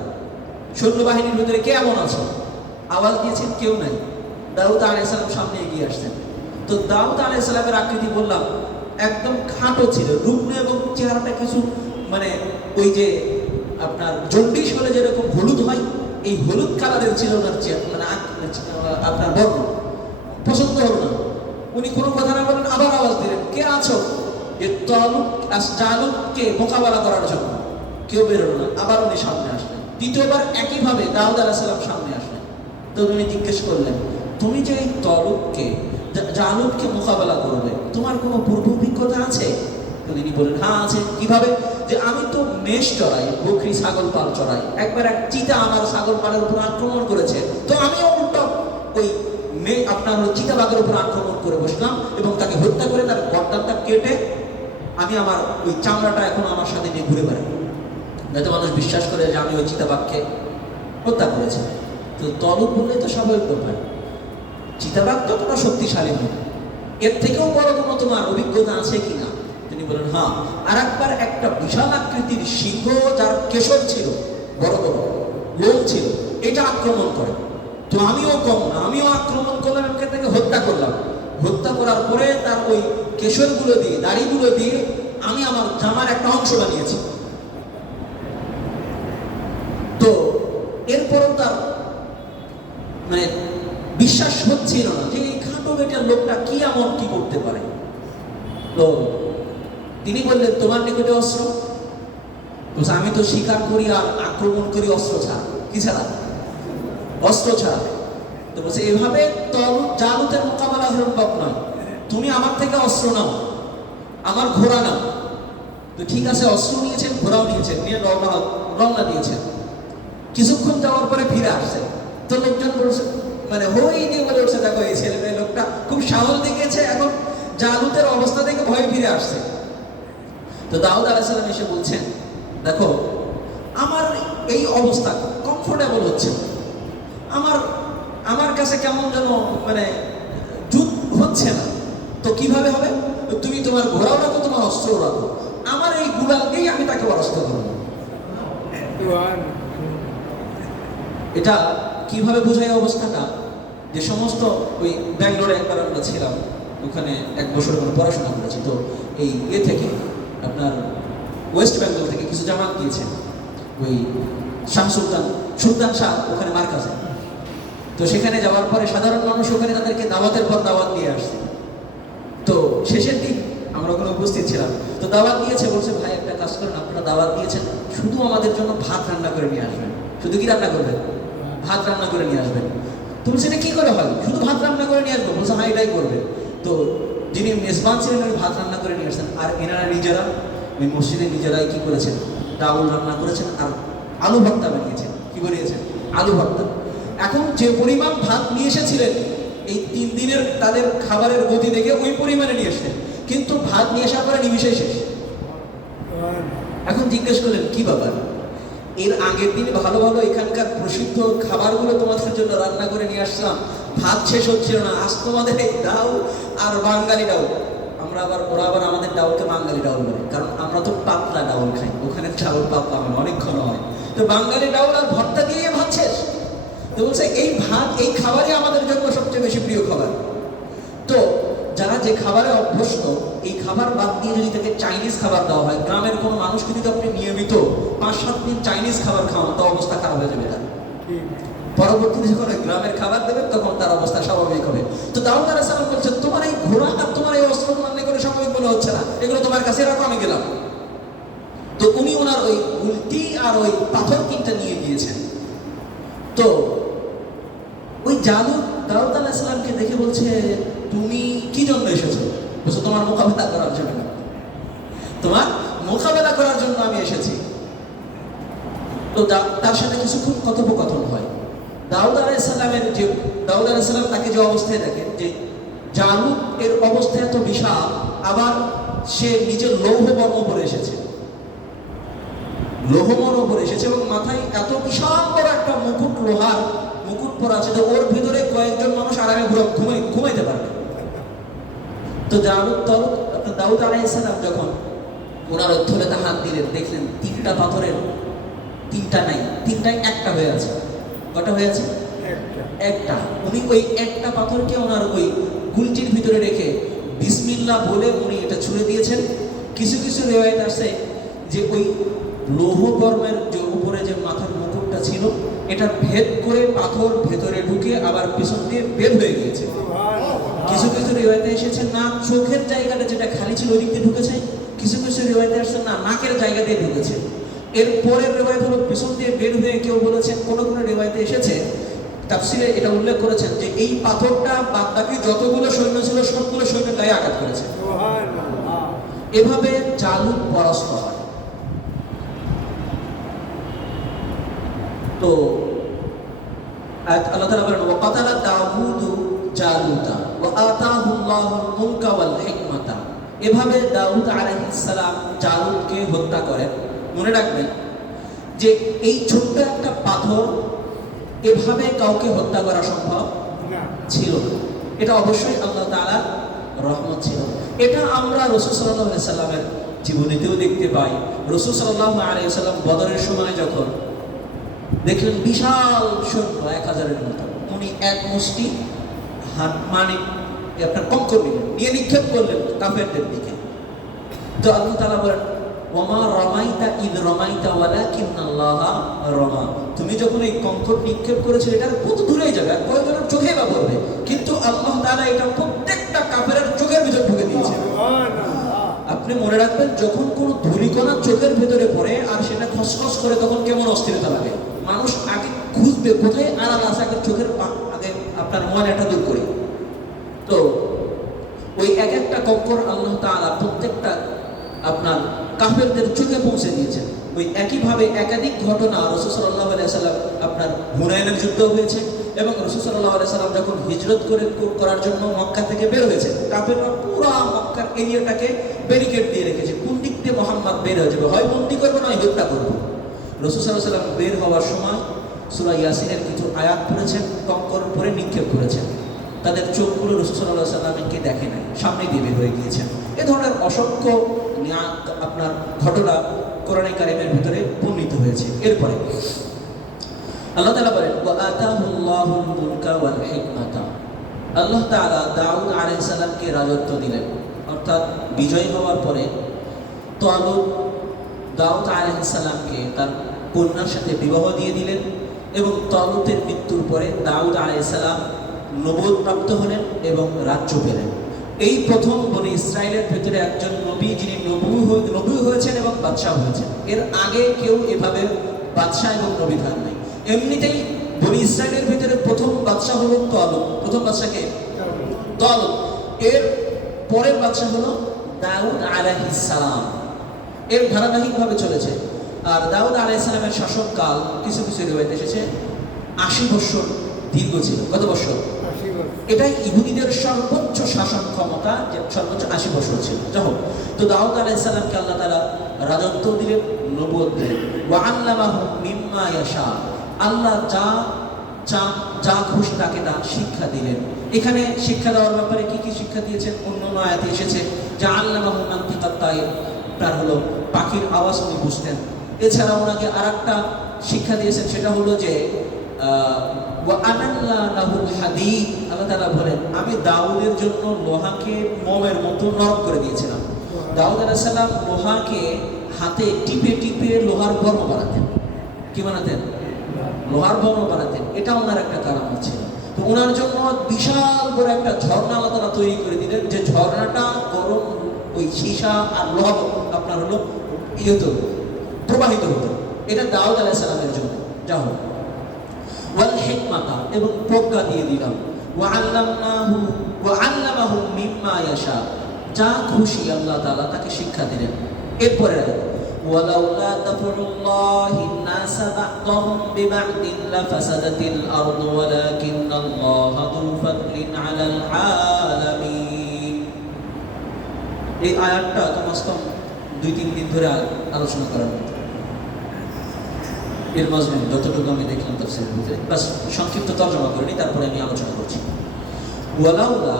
সৈন্যবাহিনীর ভিতরে কে এমন আছে? আওয়াজ দিয়েছেন, কেউ নাই। দাউদ আলাইহিস সালাম সামনে এগিয়ে আসছেন। তো দাউদ আলাইহিস সালামের আকৃতি বললাম একদম খাটো ছিল, রুগ্ন, এবং চেহারাটা কিছু মানে ওই যে আপনার জন্ডিস হলে যেরকম হলুদ হয়, এই হলুদ কালারের ছিল ওনার মানে আপনার বর্ণ। পছন্দ হল না। উনি কোনো কথা না বলেন, আবার আওয়াজ দিলেন, কে আছো? যে জালুতকে মোকাবেলা করার জন্য। কেউ বেরোলো না। আবার উনি সামনে আসলেন। দ্বিতীয়বার একইভাবে দাউদ আলাইহিস সালাম সামনে আসলেন। তো উনি জিজ্ঞেস করলেন, তুমি যে এই তালুতকে জালুতকে মোকাবেলা করবে, তোমার কোনো পূর্ব অভিজ্ঞতা আছে? তো তিনি বলেন হ্যাঁ আছে। কিভাবে? যে আমি তো মেষ চড়াই, বকরি ছাগল পাল চড়াই, একবার এক চিতা আমার ছাগল পালের উপর আক্রমণ করেছে, তো আমিও উল্টো ওই আপনার চিতাবাঘের উপর আক্রমণ করে বসলাম এবং তাকে হত্যা করে তার গর্দানটা কেটে আমি আমার ওই চামড়াটা এখন আমার সাথে নিয়ে ঘুরে বেড়াই, যাতে মানুষ বিশ্বাস করে যে আমি ওই চিতাবাঘকে হত্যা করেছি। তো তলব বললে তো স্বাভাবিক ব্যাপার, চিতাবাঘ তো কোনো শক্তিশালী নয়, এর থেকেও বড় কোনো তোমার অভিজ্ঞতা আছে কিনা? তিনি বলেন হ্যাঁ, আর একবার একটা বিশাল আকৃতির সিংহ যার কেশর ছিল, বড় বড় লোম ছিল, এটা আক্রমণ করে, তো আমিও কম না, আমিও আক্রমণ করলাম, একে থেকে হত্যা করলাম। হত্যা করার পরে তার ওই কেশরগুলো দিয়ে, দাড়িগুলো দিয়ে আমি আমার জামার একটা অংশ বানিয়েছি। তো এরপরও তার মানে বিশ্বাস হচ্ছিল না যে এই খাটো বেটার লোকটা কি এমন কি করতে পারে। তো তিনি বললেন তোমার নিকটে অস্ত্র? বলছে আমি তো শিকার করি আর আক্রমণ করি অস্ত্র ছাড়া। কি ছাড়া? অস্ত্র ছাড়া। তো বলছে এভাবে জালুতের মোকাবেলা সম্ভব নয়, তুমি আমার থেকে অস্ত্র নাও, আমার ঘোড়া নাও। তো ঠিক আছে, অস্ত্র নিয়েছেন, ঘোড়াও নিয়েছেন, নিয়ে রওনা দিয়েছেন। কিছুক্ষণ যাওয়ার পরে ফিরে আসছে, তো লোকজন বলছে মানে হই নিয়ে বলে উঠছে দেখো এই ছেলে মেয়ে লোকটা খুব সাহস দেখিয়েছে, এখন জালুতের অবস্থা থেকে ভয় ফিরে আসছে। তো দাউদ আলাইহিস সালাম এসে বলছেন দেখো আমার এই অবস্থা কমফোর্টেবল হচ্ছে, আমার কাছে কেমন যেন মানে যুদ্ধ হচ্ছে না। তো কিভাবে হবে? তুমি তোমার ঘোড়াও রাখো, তোমার অস্ত্রও রাখো, আমার এই গুলাল দিয়েই আমি তাকে পরাস্ত করবো। এটা কিভাবে বোঝায় অবস্থাটা? যে সমস্ত ওই ব্যাঙ্গালোরে একবার আমরা ছিলাম, ওখানে এক বছর ওখানে পড়াশোনা করেছি। তো এই থেকে আপনার ওয়েস্ট বেঙ্গল থেকে কিছু জামাত গিয়েছে, ওই সুলতান শাহ ওখানে মার্কাজে। তো সেখানে যাওয়ার পরে সাধারণ মানুষ ওখানে তাদেরকে দাওয়াতের পর দাওয়াত দিয়ে আসছে। তো শেষের দিন আমরা ওখানে উপস্থিত ছিলাম, তো দাওয়াত দিয়েছে, বলছে ভাই একটা কাজ করেন, আপনারা দাওয়াত দিয়েছেন, শুধু আমাদের জন্য ভাত রান্না করে নিয়ে আসবেন। শুধু কি রান্না করবেন? ভাত রান্না করে নিয়ে আসবেন। তো বলছে এটা কি করে হয়, শুধু ভাত রান্না করে নিয়ে আসবো? বলছে হ্যাঁ এটাই করবে। তো যিনি মেজবান ছিলেন উনি ভাত রান্না করে নিয়ে আসছেন, আর এনারা নিজেরা ওই মসজিদে নিজেরাই কি করেছেন, ডাউল রান্না করেছেন আর আলু ভর্তা বানিয়েছেন। কি বানিয়েছেন? আলু ভর্তা। এখন যে পরিমাণ ভাত নিয়ে এসেছিলেন, এই 3 দিনের তাদের খাবারের গতি দেখে ওই পরিমাণে নিয়ে এসেছেন, কিন্তু ভাত নিয়ে আসার পরে নিমিশেই শেষ। এখন জিজ্ঞেস করলেন কি ব্যাপার, এর আগের দিন ভালো ভালো এখানকার প্রসিদ্ধ খাবারগুলো তোমাদের জন্য রান্না করে নিয়ে আসলাম, ভাত শেষ হচ্ছিল না, আজ তোমাদের এই ডাউল আর বাঙালি ডাউল। ওরা আবার আমাদের ডাউলকে বাঙালি ডাউল বলে, কারণ আমরা তো পাতলা ডাউল খাই, ওখানে চাউল পাতলা হয়, অনেক ঘন হয়। তো বাঙালি ডাউল আর ভর্তা দিয়ে ভাত শেষ। তো বলছে এই ভাত, এই খাবারই আমাদের জন্য সবচেয়ে বেশি প্রিয় খাবার। তো যারা যে খাবারে অভ্যস্ত, এই খাবার বাদ দিয়ে যদি তাকে চাইনিজ খাবার দেওয়া হয়, গ্রামের কোনো মানুষকে যদি আপনি নিয়মিত 5-7 দিন চাইনিজ খাবার খাওয়ান, তো অবস্থা খারাপ হয়ে যাবে তার। পরবর্তীতে যখন গ্রামের খাবার দেবেন তখন তার অবস্থা স্বাভাবিক হবে। তো দাউদ আলাইহিস সালাম বলছেন তোমার এই ঘোড়া আর তোমার এই অস্ত্র মনে করে স্বাভাবিক মনে হচ্ছে না, এগুলো তোমার কাছে রাখো, আমি গেলাম। তো উনি ওনার ওই উল্টি আর ওই পাথর কিনটা নিয়ে গিয়েছেন। তো ওই জালুত দাউদ আলাইহিস সালামকে দেখে বলছে তুমি কি জন্য এসেছো? বলছো তোমার মোকাবেলা করার জন্য। তোমার মোকাবেলা করার জন্য আমি এসেছি। তো তার সাথে কিছুক্ষণ কথোপকথন হয়। দাউদ আলাইহিস সালাম তাকে যে অবস্থায় দেখেন, যে জালুত এর অবস্থা এত বিশাল, আবার সে নিজের লৌহবর্ম পরে এসেছে, এবং মাথায় এত বিশাল বড় একটা মুকুট, লোহার মুকুট পরা আছে, যে ওর ভিতরে কয়েকজন মানুষ আরামে ঘুমাইতে পারবে। তো দাউদ আলাইহিস সালাম যখন ওনার থলেতে হাত দিলেন, দেখলেন 3টা পাথরের 3টা নাই, 3টায় একটা হয়ে আছে। কটা হয়ে আছে? একটা। উনি ওই একটা পাথরকে ওনার ওই গুলটির ভিতরে রেখে বিসমিল্লাহ বলে উনি এটা ছুঁড়ে দিয়েছেন। কিছু কিছু রিওয়ায়াত আছে যে ওই লৌহবর্মের যে উপরে যে মাথার মুকুটটা ছিল, এটা ভেদ করে পাথর ভেতরে ঢুকে আবার পিছন দিয়ে বের হয়ে গিয়েছে। কিছু কিছু রিওয়ায়াতে এসেছে না চোখের জায়গাটা যেটা খালি ছিল ওই দিক দিয়ে ঢুকেছে, কিছু কিছু রিওয়ায়াতে আসছে না নাকের জায়গা দিয়ে ঢুকেছে। এর পরের রিওয়ায়াত হলো পিছন দিয়ে বের হয়ে, কেউ বলেছেন, কোনো রিওয়ায়াতে এসেছে তাফসিরে এটা উল্লেখ করেছেন যে এই পাথরটা বাদবাকি যতগুলো সৈন্য ছিল সবগুলো সৈন্যের গায়ে আঘাত করেছে। এভাবে জালুত পরাস্ত হয়। তো আল্লাহ তাআলা বলেন ওয়াকাতালা দাউদু জালুতা ওয়া আতাহুল্লাহুল মুলকা ওয়াল হিকমাতা। এভাবে দাউদ আলাইহিস সালাম জালুতকে হত্যা করেন। মনে রাখবেন যে এই ছোট্ট একটা পাথর এভাবে কাউকে হত্যা করা সম্ভব ছিল না। এটা অবশ্যই আল্লাহ তাআলার রহমত ছিল। এটা আমরা রাসূল সাল্লাল্লাহু আলাইহি সাল্লামের জীবনীতেও দেখতে পাই। রাসূল সাল্লাল্লাহু আলাইহি সাল্লাম বদরের সময় যখন দেখলেন বিশাল সৈন্য 1000-এর মতো, উনি এক মুষ্টি হাত মানে আপনার কঙ্কর নিয়ে নিক্ষেপ করলেন কাফেরদের দিকে। তো আল্লাহ তাআলা বলেন ওমা রমাইতা ইদ রমাইতা ওয়ালাকিন্নাল্লাহা রমা। তুমি যখন এই কঙ্কর নিক্ষেপ করেছো এটা কত দূরে যাবে, আর কয়জনের চোখে বা পড়বে, কিন্তু আল্লাহ তাআলা এটা প্রত্যেকটা কাফেরের চোখের ভিতর ঢুকে দিয়েছে। আপনি মনে রাখবেন যখন কোনো ধূলিকণা চোখের ভিতরে পড়ে আর সেটা খসখস করে তখন কেমন অস্থিরতা লাগে। মানুষ আগে খুঁজবে কোথায় আড়াল আছে, আগে চোখের আগে আপনার ময়লাটা দূর করে। তো ওই এক একটা কঙ্কর আল্লাহ তাআলা প্রত্যেকটা আপনার কাফেরদের চোখে পৌঁছে দিয়েছেন। ওই একইভাবে একাধিক ঘটনা রাসূল সাল্লাল্লাহু আলাইহি সাল্লাম আপনার হুনাইনের যুদ্ধ হয়েছে এবং রাসূল সাল্লাল্লাহু আলাইহি সাল্লাম যখন হিজরত করার জন্য মক্কা থেকে বের হয়েছে, কাফেররা পুরো মক্কার এরিয়াটাকে ব্যারিকেড দিয়ে রেখেছে, কোন দিক দিয়ে মুহাম্মদ বের হয়ে যাবে, হয় বন্দী করবে নয় হত্যা করবে। রাসূল সাল্লাল্লাহু আলাইহি সাল্লাম বের হওয়ার সময় সূরা ইয়াসিনের কিছু আয়াত পড়েছেন, কঙ্কর উপরে নিক্ষেপ করেছেন। তাদের চোখগুলো রাসূল সাল্লাল্লাহু আলাইহি সাল্লামকে দেখে নাই, সামনে দিয়ে বের হয়ে গিয়েছেন। এ ধরনের অসংখ্য আপনার ঘটনা কোরআনে কারিমের ভিতরে বর্ণিত হয়েছে। এরপরে আল্লাহ তাআলা বলেন ওয়া আতাহুল্লাহুল মুলকা ওয়াল হিকমাতা। আল্লাহ তাআলা দাউদ আলাইহিস সালামকে রাজত্ব দিলেন, অর্থাৎ বিজয় হওয়ার পরে তালুত দাউদ আলাইহিস সালামকে তার কন্যার সাথে বিবাহ দিয়ে দিলেন এবং তালুতের মৃত্যুর পরে দাউদ আলাইহিস সালাম নবুয়ত প্রাপ্ত হলেন এবং রাজ্য পেলেন। এই প্রথম বনি ইসরায়েলের ভিতরে একজন নবী যিনি নবী হয়েছেন এবং বাদশাহ হয়েছেন। এর আগে কেউ এভাবে বাদশাহ এবং নবী হন নাই। এমনিতেই বনি ইসরায়েলের ভিতরে প্রথম বাদশাহ হলো তালুত। প্রথম বাদশাকে তালুত, এর পরের বাদশাহ হলো দাউদ আলাইহিস সালাম। এর ধারাবাহিকভাবে চলেছে। আর দাউদ আলাইহিস সালামের শাসনকাল কিছু কিছু রিওয়ায়াতে এসেছে 80 বছর দীর্ঘ ছিল। কত বছর? এটাই ইহুদিদের সর্বোচ্চ শাসন ক্ষমতা, যে সর্বোচ্চ 80 বছর ছিল। যখন তো দাউদ আলাইহিস সালামকে আল্লাহ তাআলা রাজত্ব দিলেন, নবুয়ত দিলেন। ওয়া আল্লামাহু মিম্মা ইয়াশা। আল্লাহ যা খুশি তাকে তা শিক্ষা দিলেন। এখানে শিক্ষা দেওয়ার ব্যাপারে কি কি শিক্ষা দিয়েছেন অন্য আয়াতে এসেছে যে আল্লামাহু মানতিকাত তায়র, তার হলো পাখির আওয়াজ উনি বুঝতেন। এছাড়া ওনাকে আরেকটা শিক্ষা দিয়েছেন, সেটা হলো যে ওয়া আনাল্লা লাহুল হাদীদ। আল্লাহ তাআলা বলেন আমি দাউদের জন্য লোহাকে মোমের মতো নরম করে দিয়েছিলাম। দাউদ আলাইহিস সালাম লোহাকে হাতে টিপে টিপে লোহার বর্ম বানাতেন। কি বানাতেন? লোহার বর্ম বানাতেন। এটা ওনার একটা কারামত ছিল। তো ওনার জন্য বিশাল বড় একটা ঝর্ণা আল্লাহ তাআলা তৈরি করে দিলেন, যে ঝর্ণাটা গরম ওই সীসা আর লোহা আপনার হলো প্রবাহিত হতো। এটা দাউদ আলাইহিস সালামের জন্য। যা হোক, ওয়াল হিকমাতা, এবং প্রজ্ঞা দিয়ে দিলাম। ওয়া আল্লামাহু মিম্মা ইয়াশা, যা খুশি আল্লাহ তাআলা তাকে শিক্ষা দিলেন। এরপরে ওয়ালাউলা দাফরুল্লাহিন নাস বা'দাহুম বিবা'দিন লাফাসাদাতিল আরদু ওয়ালাকিন্নাল্লাহা যু ফাদলিন আলাল আলামিন। এই আয়াতটা কমসে কম 2-3 দিন ধরে আলোচনা করার মতো। এর মাজমুন যতটুকু আমি দেখলাম তাফসীরের ভিতরে, বাস সংক্ষিপ্ত তরজমা করিনি, তারপরে আমি আলোচনা করছি। ওয়ালাউলা,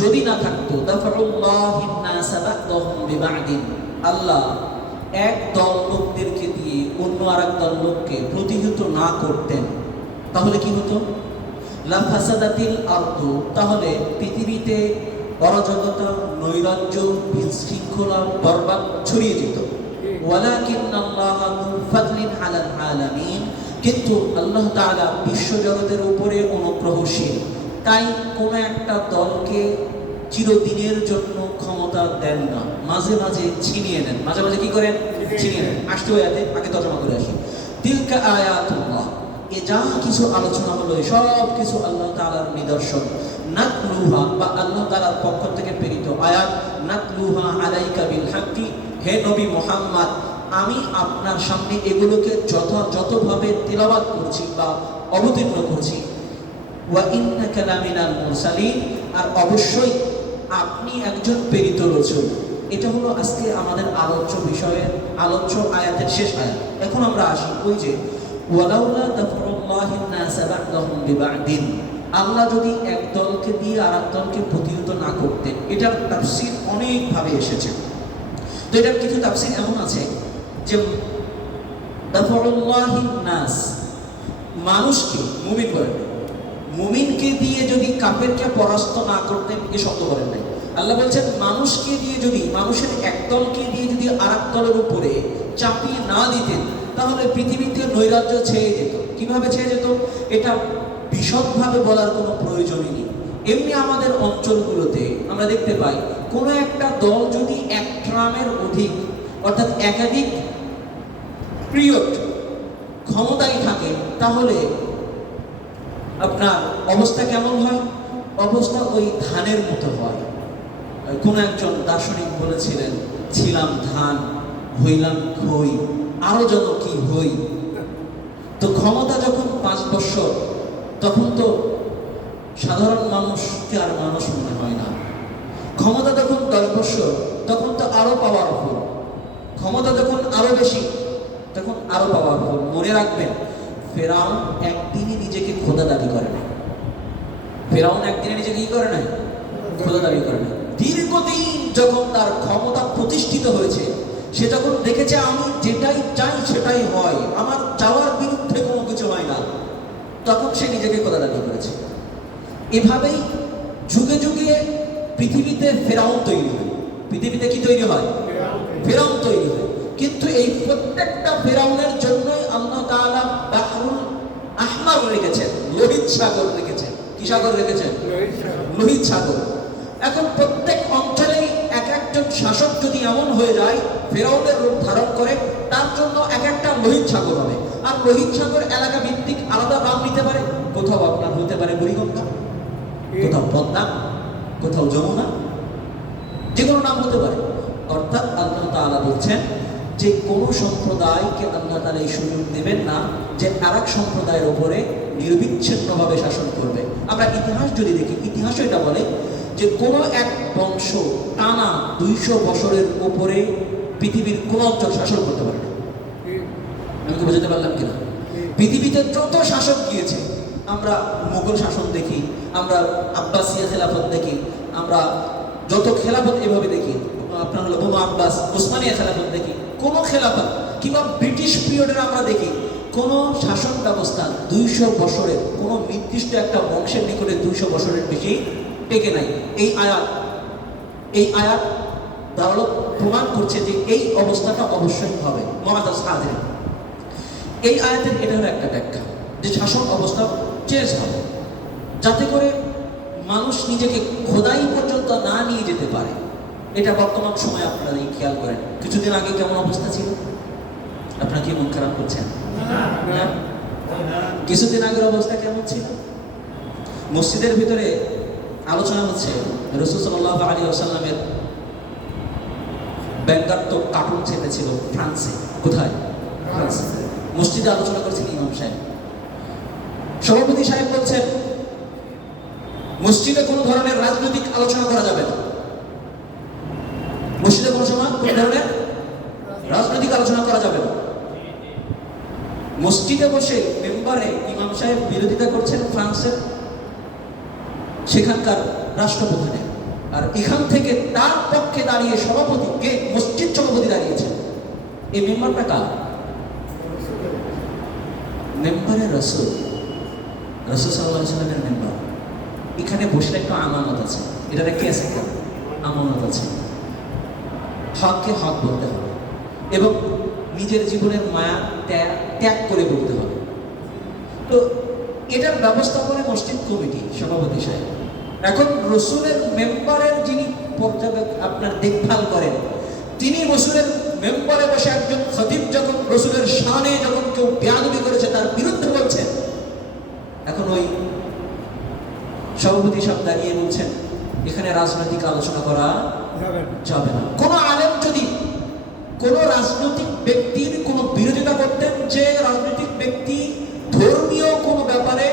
যদি না থাকতো, দাফাউল্লাহিন নাস বা'দাহুম বিবা'দিন, আল্লাহ এক দল লোকদেরকে দিয়ে অন্য আরেক দল লোককে প্রতিহত না করতেন, তাহলে কি হতো? লাফাসাদাতিল আরদু, তাহলে পৃথিবীতে অরাজকতা, নৈরাজ্য, বিশৃঙ্খলা, বরবাদ ছড়িয়ে যেত। ওয়ালাকিন্নাল্লাহা যু ফাদলিন আলাল আলামিন, কিন্তু আল্লাহ তাআলা বিশ্ব জগতের উপরে অনুগ্রহশীল, তাই কোন একটা দলকে চিরদিনের জন্য ক্ষমতা দেন না, মাঝে মাঝে ছিনিয়ে নেন। মাঝে মাঝে কি করেন? ছিনিয়ে নেন। আসতে আয়াতে আগে তর্জমা করে আসি। তিলকা আয়াতুল্লাহ, এ যা কিছু আলোচনা হলো সব কিছু আল্লাহ তাআলার নিদর্শন, নাতলুহা বা আল্লাহ তাআলার পক্ষ থেকে প্রেরিত আয়াত, নাতলুহা আলাইকা বিল হাক্কি, হে নবী মুহাম্মদ আমি আপনার সামনে এগুলোকে যথাযথভাবে তিলাওয়াত করছি বা অবতীর্ণ করছি। ওয়া ইন্নাকা লামিনাল মুরসালিন, আর অবশ্যই আপনি একজন প্রেরিত রাসূল। এটা হলো আজকে আমাদের আলোচ্য বিষয়ের আলোচ্য আয়াতের শেষ আয়াত। এখন আমরা আসি ওই যে ওয়ালাউলা তাফরুল্লাহিন নাসা বা'দাহুম বিবা'দিন, আল্লাহ যদি এক দলকে দিয়ে আর এক দলকে প্রতিহত না করতেন। এটার তাফসীর অনেকভাবে এসেছে। তো এটার কিছু তাফসীর এমন আছে যে তাফরুল্লাহিন নাস, মানুষকে, মুমিন বলেন, মুমিনকে দিয়ে যদি কাফেরকে পরাস্ত না করতেন, এ শব্দ বলেন নাই। আল্লাহ বলছেন মানুষকে দিয়ে যদি, মানুষের একদলকে দিয়ে যদি আর এক দলের উপরে চাপিয়ে না দিতেন, তাহলে পৃথিবীতে নৈরাজ্য ছেয়ে যেত। কিভাবে ছেয়ে যেত এটা বিশদভাবে বলার কোনো প্রয়োজনই নেই। এমনি আমাদের অঞ্চলগুলোতে আমরা দেখতে পাই কোনো একটা দল যদি এক ট্রামের অধিক অর্থাৎ একাধিক পিরিয়ড ক্ষমতায় থাকে, তাহলে আপনার অবস্থা কেমন হয়? অবস্থা ওই ধানের মতো হয়। কোন একজন দার্শনিক বলেছিলেন, ছিলাম ধান হইলাম খই, আরো যত কি হই। তো ক্ষমতা যখন 5 বছর, তখন তো সাধারণ মানুষকে আর মানুষ মনে হয় না। ক্ষমতা যখন 10 বছর, তখন তো আরো পাওয়ারফুল। ক্ষমতা যখন আরো বেশি, তখন আরো পাওয়ারফুল। মনে রাখবেন, ফেরাউন একদিনই নিজেকে খোদা দাবি করে না। ফেরাউন একদিনে নিজেকে কি করে নাই? খোদা দাবি করে না। দীর্ঘদিন যখন তার ক্ষমতা প্রতিষ্ঠিত হয়েছে, সে যখন দেখেছে আমি যেটাই চাই সেটাই হয়, আমার চাওয়ার বিরুদ্ধে কোনো কিছু হয় না, তখন সে নিজেকে খোদা দাবি করেছে। এভাবেই যুগে যুগে পৃথিবীতে ফেরাউন তৈরি হয়। পৃথিবীতে কি তৈরি হয়? ফেরাউন তৈরি হয়। কিন্তু এই প্রত্যেকটা ফেরাউনের জন্যই আল্লাহ তাআলা বাহরুল আহমার রেখেছেন, লোহিত সাগর রেখেছেন। কি সাগর রেখেছেন? লোহিত সাগর। এখন প্রত্যেক অঞ্চলেই এক একজন শাসক যদি এমন হয়ে যায়, ফেরাউনের রূপ ধারণ করে, তার জন্য এক একটা লোহিত সাগর হবে। আর লোহিত সাগর এলাকা ভিত্তিক আলাদা নাম নিতে পারে। কোথাও আপনার হতে পারে বুড়িগঙ্গা, কোথাও পদ্মা, কোথাও যমুনা, যে কোনো নাম হতে পারে। অর্থাৎ আল্লাহ তাআলা বলছেন যে কোন সম্প্রদায়কে আল্লাহ তাআলা এই সুযোগ দেবেন না যে আরেক সম্প্রদায়ের উপরে নিরবিচ্ছিন্নভাবে শাসন করবে। আমরা ইতিহাস যদি দেখি, ইতিহাস এটা বলে যে কোন এক বংশ টানা 200 বছরের উপরে পৃথিবীর কোন অঞ্চল শাসন করতে পারে না। আমি কি বোঝাতে পারলাম কিনা? পৃথিবীতে যত শাসক গিয়েছে, আমরা মুঘল শাসন দেখি, আমরা আব্বাসিয়া খেলাফত দেখি, আমরা যত খেলাফত এভাবে দেখি, আপনার হলো বনু আব্বাস, ওসমানিয়া খেলাফত দেখি, কোন খেলাফত কিংবা ব্রিটিশ পিরিয়ডের আমরা দেখি কোন শাসন ব্যবস্থা 200 বছরের, কোন নির্দিষ্ট একটা বংশের নিকটে 200 বছরের বেশি টেকে নাই। এই আয়াত তাহলে প্রমাণ করছে যে এই অবস্থাটা অবশ্যই হবে। মুআতাজ হাজির, এই আয়াতের এটা হলো একটা ব্যাখ্যা যে শাসন অবস্থা চেঞ্জ হবে, যাতে করে মানুষ নিজেকে খোদাই পর্যন্ত না নিয়ে যেতে পারে। এটা বর্তমান সময় আপনারা খেয়াল করেন, কিছুদিন আগে কেমন অবস্থা ছিল? আপনারা কি মন খারাপ করছেন? কিছুদিন আগের অবস্থা কেমন ছিল? মসজিদের ভিতরে আলোচনা হচ্ছে রাসূল সাল্লাল্লাহু আলাইহি ওয়াসাল্লামের ব্যঙ্গাত্মক কার্টুন ছেপেছিল ফ্রান্সে। কোথায়? ফ্রান্সে। মসজিদে আলোচনা করছেন ইমাম সাহেব। সভাপতি সাহেব বলছেন মসজিদে কোনো ধরনের রাজনৈতিক আলোচনা করা যাবে না। মসজিদে কোনো সময় কোন ধরনের রাজনৈতিক আলোচনা করা যাবে না। মসজিদে বসে মেম্বারে ইমাম সাহেব বিরোধিতা করছেন ফ্রান্সের সেখানকার রাষ্ট্রপ্রধানের, আর এখান থেকে তার পক্ষে দাঁড়িয়ে সভাপতি, কে? মসজিদ সভাপতি দাঁড়িয়েছেন। এই মেম্বারটা কার? মেম্বারে রাসূল সাল্লাল্লাহু আলাইহি ওয়াসাল্লামের মেম্বার। এখানে বসে একটা আমানত আছে, এটাতে কি আছে? আমানত আছে। হককে হক বলতে হবে এবং নিজের জীবনের মায়া ত্যাগ করে বলতে হবে। তো এটার ব্যবস্থা করে মসজিদ কমিটি, সভাপতি সাহেব। এখন রসুলের মেম্বারের যিনি আপনার দেখভাল করেন, তিনি রসুলের মেম্বারে বসে একজন খতিব যখন রাসূলের শানে যখন কেউ বেয়াদবি করেছে তার বিরুদ্ধে বলছেন, এখন ওই সভাপতি সাহেব দাঁড়িয়ে বলছেন এখানে রাজনৈতিক আলোচনা করা যাবে না। কোন আলেম যদি কোন রাজনৈতিক ব্যক্তির কোন বিরোধিতা করতেন, যে রাজনৈতিক ব্যক্তি ধর্মীয় কোন ব্যাপারে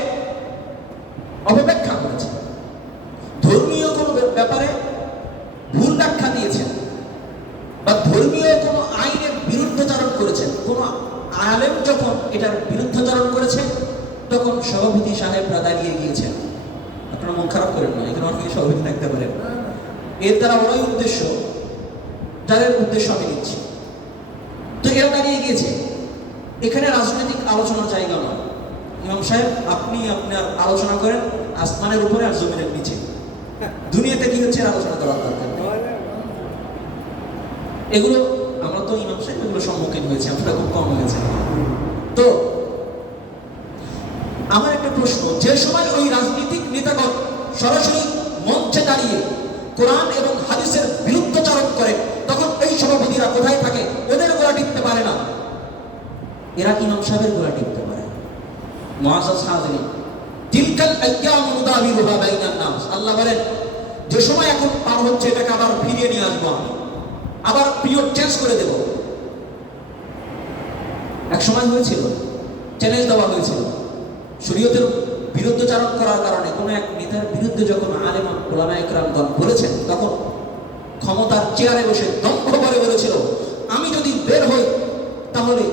অপব্যাখ্যা করেছে, ধর্মীয় কোন ব্যাপারে ভুল ব্যাখ্যা দিয়েছেন, বা ধর্মীয় কোন আইনের বিরুদ্ধাচরণ করেছেন, কোন আলেম যখন এটার বিরুদ্ধাচরণ করেছে তখন সভাপতি সাহেবরা দাঁড়িয়ে গিয়েছেন। আপনারা মন খারাপ করেন না, এখানে অনেকে সভাপতি থাকতে পারেন। এর দ্বারা ওরাই উদ্দেশ্য, যাদের উদ্দেশ্য আমি দিচ্ছি। তো এরা দাঁড়িয়ে গিয়েছে, এখানে রাজনৈতিক আলোচনার জায়গা নয়। ইমাম সাহেব আপনি আপনার আলোচনা করেন আসমানের উপরে আর জমিনের নিচে, দুনিয়াতে কি হচ্ছে আলোচনা করার দরকার। এগুলো আমরা তো ইমাম সাহেব এগুলো সম্মুখীন হয়েছে, আপনারা খুব কম হয়েছে। তো আমার একটা প্রশ্ন, যে সময় ওই রাজনৈতিক নেতাগণ সরাসরি মঞ্চে দাঁড়িয়ে কোরআন এবং হাদিসের বিরুদ্ধাচরণ করে, তখন এই সভাপতিরা কোথায় থাকে? ওদের গোড়া টিকতে পারে না, এরা ইমাম সাহেবের গোড়া টিকতে পারে। মুআজ্জাজ হাজিরিন, তিলকাল আইয়ামু নুদাবিলুহা বাইনান নাস। আল্লাহ বলেন যে সময় এখন পার হচ্ছে এটাকে আবার ফিরিয়ে নিয়ে আসবো আমি, আবার পিরিয়ড চেঞ্জ করে দেব। এক সময় হয়েছিল, চ্যালেঞ্জ দেওয়া হয়েছিল, শরীয়তের বিরুদ্ধাচরণ করার কারণে কোন এক নেতার বিরুদ্ধে যখন আলেম ওলামা ইকরামগণ বলেছেন, তখন ক্ষমতার চেয়ারে বসে দম্ভ করে বলেছিল আমি যদি বের হই তাহলে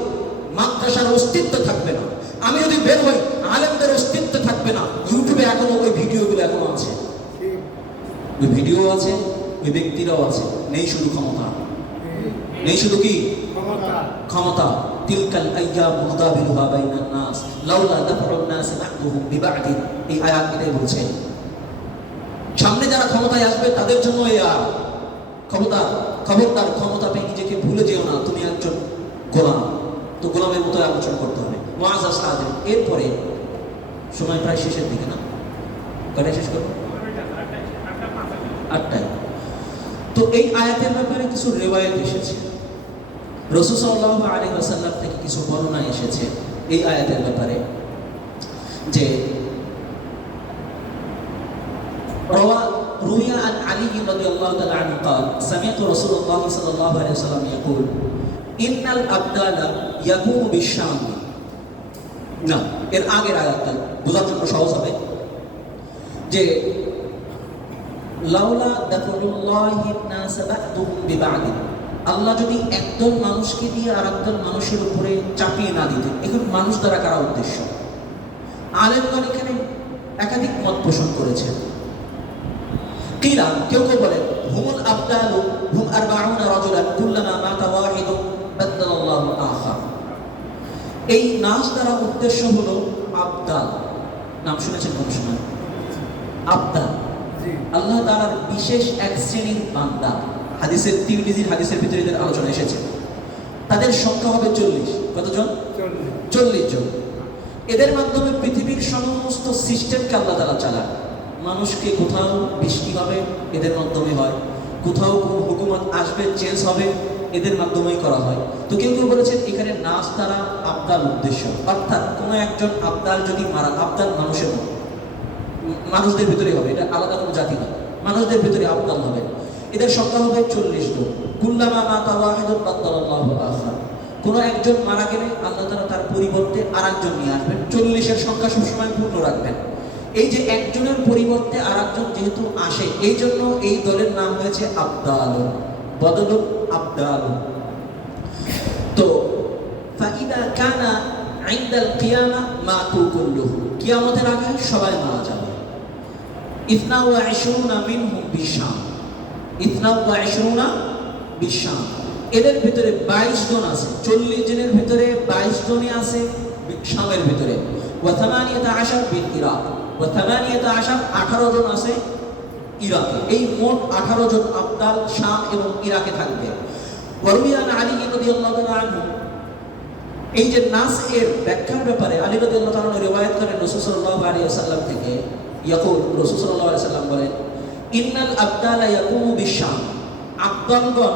মাদ্রাসার অস্তিত্ব থাকবে না, আমি যদি বের হই আলেমদের অস্তিত্ব থাকবে না। ইউটিউবে এখনো ওই ভিডিওগুলো এখনো আছে, ওই ভিডিও আছে, ওই ব্যক্তিরাও আছে। নেই শুধু ক্ষমতা, নেই শুধু কি ক্ষমতা। তিলকাল আইয়ামু নুদাবিলুহা বাইনান নাস লাউলা দাফরুন নাস বা'দুহুম বিবা'দিন। এই আয়াত এটাই বলছে, সামনে যারা ক্ষমতায় আসবে তাদের জন্য এই খবরদার ক্ষমতা পেয়ে নিজেকে ভুলে যেও না, তুমি একজন গোলাম, তো গোলামের মতো আলোচনা করতে হবে। মুআজ্জাজ হাজিরিন, এরপরে সময় প্রায় শেষের দিকে, না কয়টায় শেষ করবো? 8টায়। তো এই আয়াতের ব্যাপারে কিছু রিওয়ায়াত এসেছে, রাসূল সাল্লাল্লাহু আলাইহি ওয়াসাল্লাম থেকে কিছু বর্ণনা এসেছে এই আয়াতের ব্যাপারে, যে রুইয়া আন আলী রাদিয়াল্লাহু তাআলা আনহু قال سمعت رسول الله صلى الله عليه وسلم يقول ان الابدال يكون بالشام। না, এর আগের আয়াতটা বোঝার জন্য সহজ হবে, যে লাউলা দাফরুল্লাহি নাস বা'দুহুম বিবা'দিন। আল্লাহ যদি একদল মানুষকে দিয়ে আর একদল মানুষের উপরে চাপিয়ে না দিতেন। এখন মানুষ দ্বারা কারা উদ্দেশ্য? আলেমগণ এখানে একাধিক মত পোষণ করেছেন। কিলা, কেউ কেউ বলেন হুমুল আবদালু হুম 40 রাজুলান কুল্লামা মাতা ওয়াহিদুন বাদদালাল্লাহু আখার। এই নাস দ্বারা উদ্দেশ্য হলো আবদাল। নাম শুনেছেন কোন সময়? আবদাল আল্লাহ তাআলার বিশেষ এক শ্রেণীর বান্দা। হাদিসের তিরমিজির হাদিসের ভিতরে এদের আলোচনা এসেছে। তাদের সংখ্যা হবে 40। কতজন? 40 জন। এদের মাধ্যমে পৃথিবীর সমস্ত সিস্টেমকে আল্লাহ তাআলা চালান। মানুষকে কোথাও বৃষ্টি হবে এদের মাধ্যমে হয়, কোথাও কোন হুকুমত আসবে চেঞ্জ হবে এদের মাধ্যমেই করা হয়। তো কেউ কেউ বলেছেন এখানে নাস দ্বারা আবদাল উদ্দেশ্য, অর্থাৎ কোনো একজন আবদাল যদি মারা, আবদাল মানুষদের ভিতরে হবে, এটা আলাদা কোনো জাতি না, মানুষদের ভিতরে আবদাল হবে। এদের সংখ্যা হবে 40 জন। কুল্লামা মাতা ওয়াহিদুন বাদদালাল্লাহু আখার। কোনো একজন মারা গেলে আল্লাহ তাআলা তার পরিবর্তে আরেকজন নিয়ে আসবেন। 40-এর সংখ্যা সবসময় পূর্ণ রাখবেন। এই যে একজনের পরিবর্তে আরেকজন যেহেতু আসে, এই জন্য এই দলের নাম হয়েছে আবদাল, বদলুল আবদাল। তো ফাইদা কানা ইনদাল কিয়ামা মাতু কুল্লুহু। কিয়ামতের আগে সবাই মারা যাবে। 22 মিনহুম বিশাম। 22 বিশাম। এদের ভিতরে 22 জন আছে। 40 জনের ভিতরে 22 জনই আছে শামের ভিতরে। ওয়া 18 বিল ইরাক। ওয়া 18 জন আছে ইরাকে। এই মোট 18 জন আবদাল শাম এবং ইরাকে থাকবে। ওয়ারুয়ান আলী রাদিয়াল্লাহু তাআলা আনহু, এই যে নাস এর ব্যাখ্যার ব্যাপারে আলী রাদিয়াল্লাহু তাআলা রিওয়ায়াত করেন রাসূল সাল্লাল্লাহু আলাইহি ওয়াসাল্লাম থেকে। ইয়াকুল, রাসূল সাল্লাল্লাহু আলাইহি ওয়াসাল্লাম বলেন ইন্নাল আবদালা ইয়াকুমু বিশাম। আবদালগণ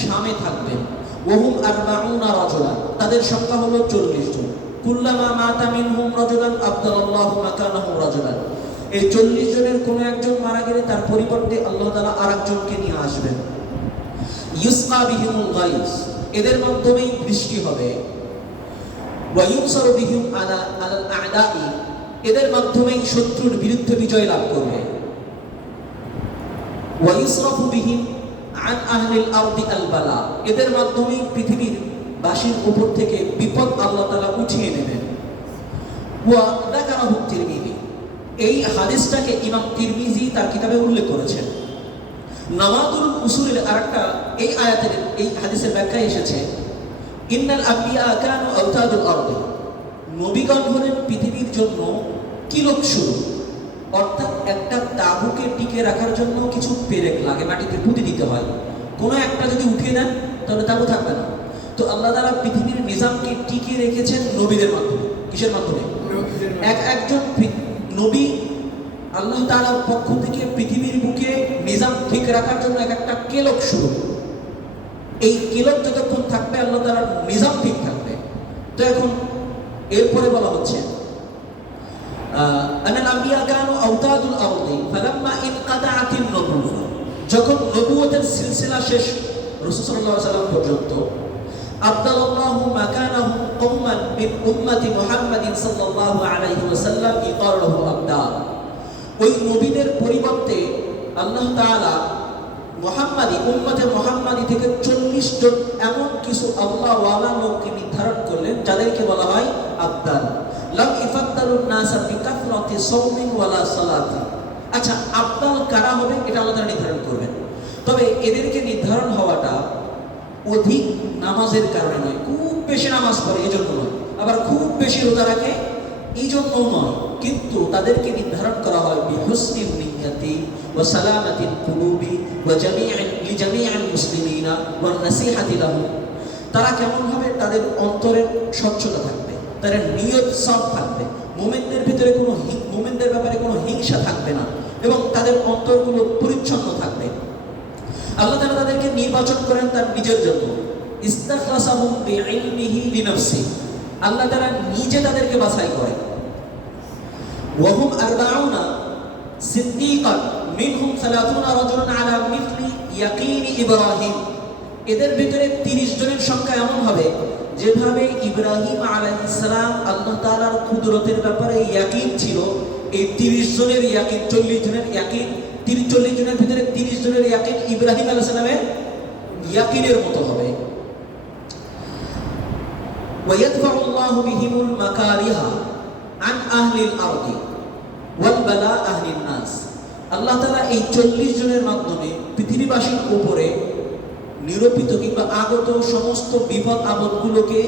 শামে থাকবেন। ওহুম আরবাউনা রাজুলান, তাদের সংখ্যা হলো 40 জন। কুল্লামা মাতা মিনহুম রাজুলান আবদালাল্লাহু মাকানাহু রাজুলান, এই 40 জনের কোনো একজন মারা গেলে তার পরিবর্তে আল্লাহ তাআলা আরেকজনকে নিয়ে আসবেন। ইউসকা বিহিমুল গাইস, এদের মাধ্যমেই বৃষ্টি হবে। ওয়া ইউনসারু বিহিম আলাল আ'দাই, এদের মাধ্যমেই শত্রুর বিরুদ্ধে বিজয় লাভ করবে। ওয়া ইউসরাফু বিহিম আন আহলিল আরদি আল বালা, এদের মাধ্যমেই পৃথিবীর বাসীর উপর থেকে বিপদ আল্লাহ তাআলা উঠিয়ে নেবেন। ওয়া যাকারাহু তিরমিজি, এই হাদিসটাকে ইমাম তিরমিজি তার কিতাবে উল্লেখ করেছেন। নাওয়াদুল উসুলের আরেকটা এই আয়াতের এই হাদিসের ব্যাখ্যায় এসেছে, ইন্নাল আম্বিয়া কানু আওতাদুল আরদি, নবীগণ হলেন পৃথিবীর জন্য কিলকশুরু, অর্থাৎ একটা তাঁবুকে টিকে রাখার জন্য কিছু পেরেক লাগে, মাটিতে পুঁতে দিতে হয়। কোনো একটা যদি উঠিয়ে দেন তাহলে তাঁবু থাকবে না। তো আল্লাহ তাআলা পৃথিবীর নিজামকে টিকে রেখেছেন নবীদের মাধ্যমে। কিসের মাধ্যমে? একজন নবী আল্লাহ তাআলার পক্ষ থেকে পৃথিবীর বুকে নিজাম ঠিক রাখার জন্য একটা কেলক শুরু। এই কেলক যতক্ষণ থাকবে আল্লাহ তাআলার নিজাম ঠিক থাকবে। তো এখন এরপরে বলা হচ্ছে আনাল আম্বিয়া কানু আওতাদুল আরদি ফালাম্মা ইনকাতাআতিন নবুওয়া, যখন নবুয়তের সিলসিলা শেষ রাসূল সাল্লাল্লাহু আলাইহি ওয়াসাল্লাম পর্যন্ত, আবদালাল্লাহু মাকানাহু কওমান মিন উম্মতি মুহাম্মাদিন সাল্লাল্লাহু আলাইহি ওয়াসাল্লাম ইকারুহু আবদাল, ওই নবীদের পরিবর্তে আল্লাহ তাআলা মুহাম্মাদি উম্মতে মুহাম্মাদি থেকে 40 জন এমন কিছু আল্লাহ ওয়ালা লোককে নির্ধারণ করলেন যাদেরকে বলা হয় আবদাল। লাম ইফাদ্দালুন নাসা বিকাথরাতি সাওমিন ওয়ালা সালাতি। আচ্ছা, আবদাল কারা হবে এটা আল্লাহ তাআলা নির্ধারণ করবেন। তবে এদেরকে নির্ধারণ হওয়াটা অধিক নামাজের কারণে নয়, খুব বেশি নামাজ পড়ে এজন্য নয়, আবার খুব বেশি রোজা রাখে এই জন্যও নয়, কিন্তু তাদেরকে নির্ধারণ করা হয় বিহুসনি নিয়্যাতি ওয়া সালামাতিল কুলুবি ওয়া লিজামিআল মুসলিমিনা ওয়া নাসিহাতি লাহুম। তারা কেমন হবে? তাদের অন্তরের স্বচ্ছতা থাকবে, তাদের নিয়ত সাফ থাকবে, মুমিনদের ভিতরে মুমিনদের ব্যাপারে কোনো হিংসা থাকবে না, এবং তাদের অন্তরগুলো পরিচ্ছন্ন থাকবে। আল্লাহ তাআলা তাদেরকে নির্বাচন করেন তার নিজের জন্য। ইস্তাখলাসাহুম বিইলমিহি লিনাফসি, আল্লাহ তাআলা নিজে তাদেরকে বাছাই করেন। ওয়াহুম আরবাউনা সিদ্দীকান মিনহুম 30 রাজুলান আলা মিথলি ইয়াকিন ইব্রাহিম, এদের ভিতরে 30 জনের সংখ্যা এমন হবে যেভাবে ইব্রাহিম আলাইহিস সালাম আল্লাহ তাআলার কুদরতের ব্যাপারে ইয়াকিন ছিল, এই 30 জনের ইয়াকিন 40 জনের ইয়াকিন, 40 জনের ভিতরে 30 জনের ইয়াকিন ইব্রাহিম আলাইহিস সালামের ইয়াকিনের মতো হবে। ويدفع الله بهم المكاره عن أهل الأرض والبلاء أهل الناس, আল্লাহ তাআলা এই 40 জনের মাধ্যমে পৃথিবীবাসীর উপরে নিরূপিত কিংবা আগত সমস্ত বিপদ আপদগুলোকে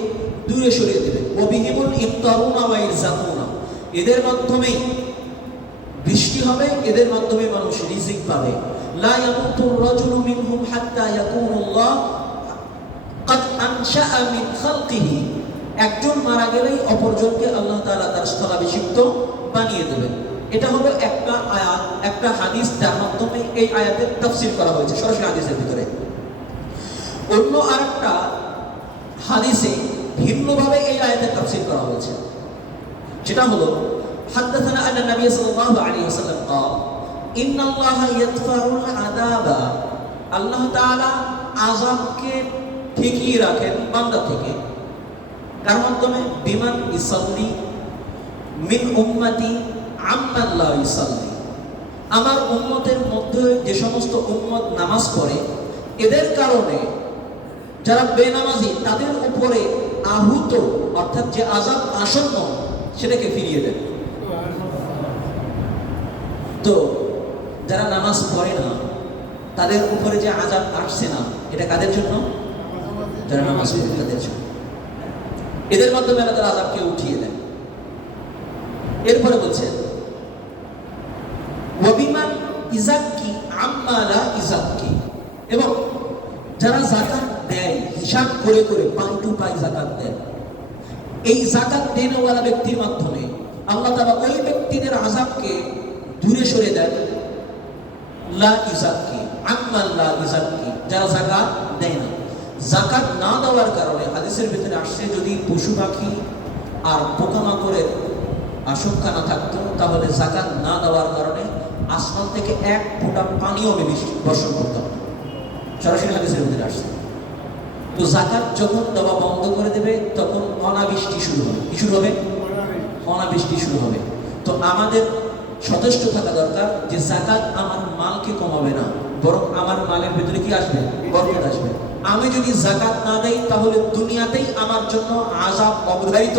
দূরে সরিয়ে দেবেন। ওয়াবিহিমুল ইফতারুনা ওয়া ইরজাকুনা, এদের মাধ্যমেই বৃষ্টি হবে, এদের মাধ্যমে মানুষ রিজিক পাবে। লা ইয়ামুতুর রাজুলু মিনহুম হাত্তা ইয়াকুনুল্লাহ ক্বাদ আনশাআ মিন খালকিহি, একজন মারা গেলেই অপরজনকে আল্লাহ তাআলা তার স্থলাভিষিক্ত বানিয়ে দেবেন। এটা হলো একটা আয়াত, একটা হাদিস যার মাধ্যমে এই আয়াতের তাফসীর করা হয়েছে সরাসরি হাদিসের ভিতরে। অন্য আরেকটা হাদিসে ভিন্নভাবে এই আয়াতের তাফসীর করা হয়েছে, সেটা হলো হাদাথানা আন্না নবী সাল্লাল্লাহু আলাইহি ওয়াসাল্লাম قال ইন্নাল্লাহা ইয়াদফাউল আযাবা, আল্লাহ তাআলা আযাবকে ঠেকিয়ে রাখেন বান্দা থেকে। কার মাধ্যমে? বিমান ইসাল্লি মিন উম্মতি আম্মান লা ইসাল্লি, আমার উম্মতের মধ্যে যে সমস্ত উম্মত নামাজ পড়ে এদের কারণে যারা বেনামাজি তাদের উপরে আহুত অর্থাৎ যে আযাব আসন্ন সেটাকে ফিরিয়ে দেন। তো যারা নামাজ পড়ে না তাদের উপরে যে আযাব আসছে না, এটা কাদের জন্য? যারা নামাজ পড়ে তাদের জন্য। এদের মাধ্যমে আল্লাহ তাআলা আযাবকে উঠিয়ে দেন। এরপরে বলছেন ওয়াবিমান ইযাক্কি আম্মা লা ইযাক্কি, এবং যারা যাকাত দেয় হিসাব করে করে পাই টু পাই যাকাত দেয়, এই যাকাত দেনওয়ালা ব্যক্তির মাধ্যমে আল্লাহ তাআলা ওই ব্যক্তিদের আযাবকে দূরে সরে দেন। লা ইযাক্কি আম্মা লা ইযাক্কি, যারা যাকাত দেয় না। জাকাত না দেওয়ার কারণে হাদিসের ভিতরে আসছে যদি পশু পাখি আর পোকামাকড়ের আশঙ্কা না থাকতো তাহলে জাকাত না দেওয়ার কারণে আসমান থেকে এক ফোঁটা পানিও বর্ষণ করতাম, সরাসরি হাদিসের ভিতরে আসছে। তো জাকাত যখন দেওয়া বন্ধ করে দেবে তখন অনাবৃষ্টি শুরু হবে। কি শুরু হবে? অনাবৃষ্টি শুরু হবে। তো আমাদের সচেষ্ট থাকা দরকার যে জাকাত আমার মালকে কমাবে না, বরং আমার মালের ভিতরে কি আসবে? বরকত আসবে। আমি যদি জাকাত না দেই তাহলে দুনিয়াতেই আমার জন্য আযাব অবধারিত,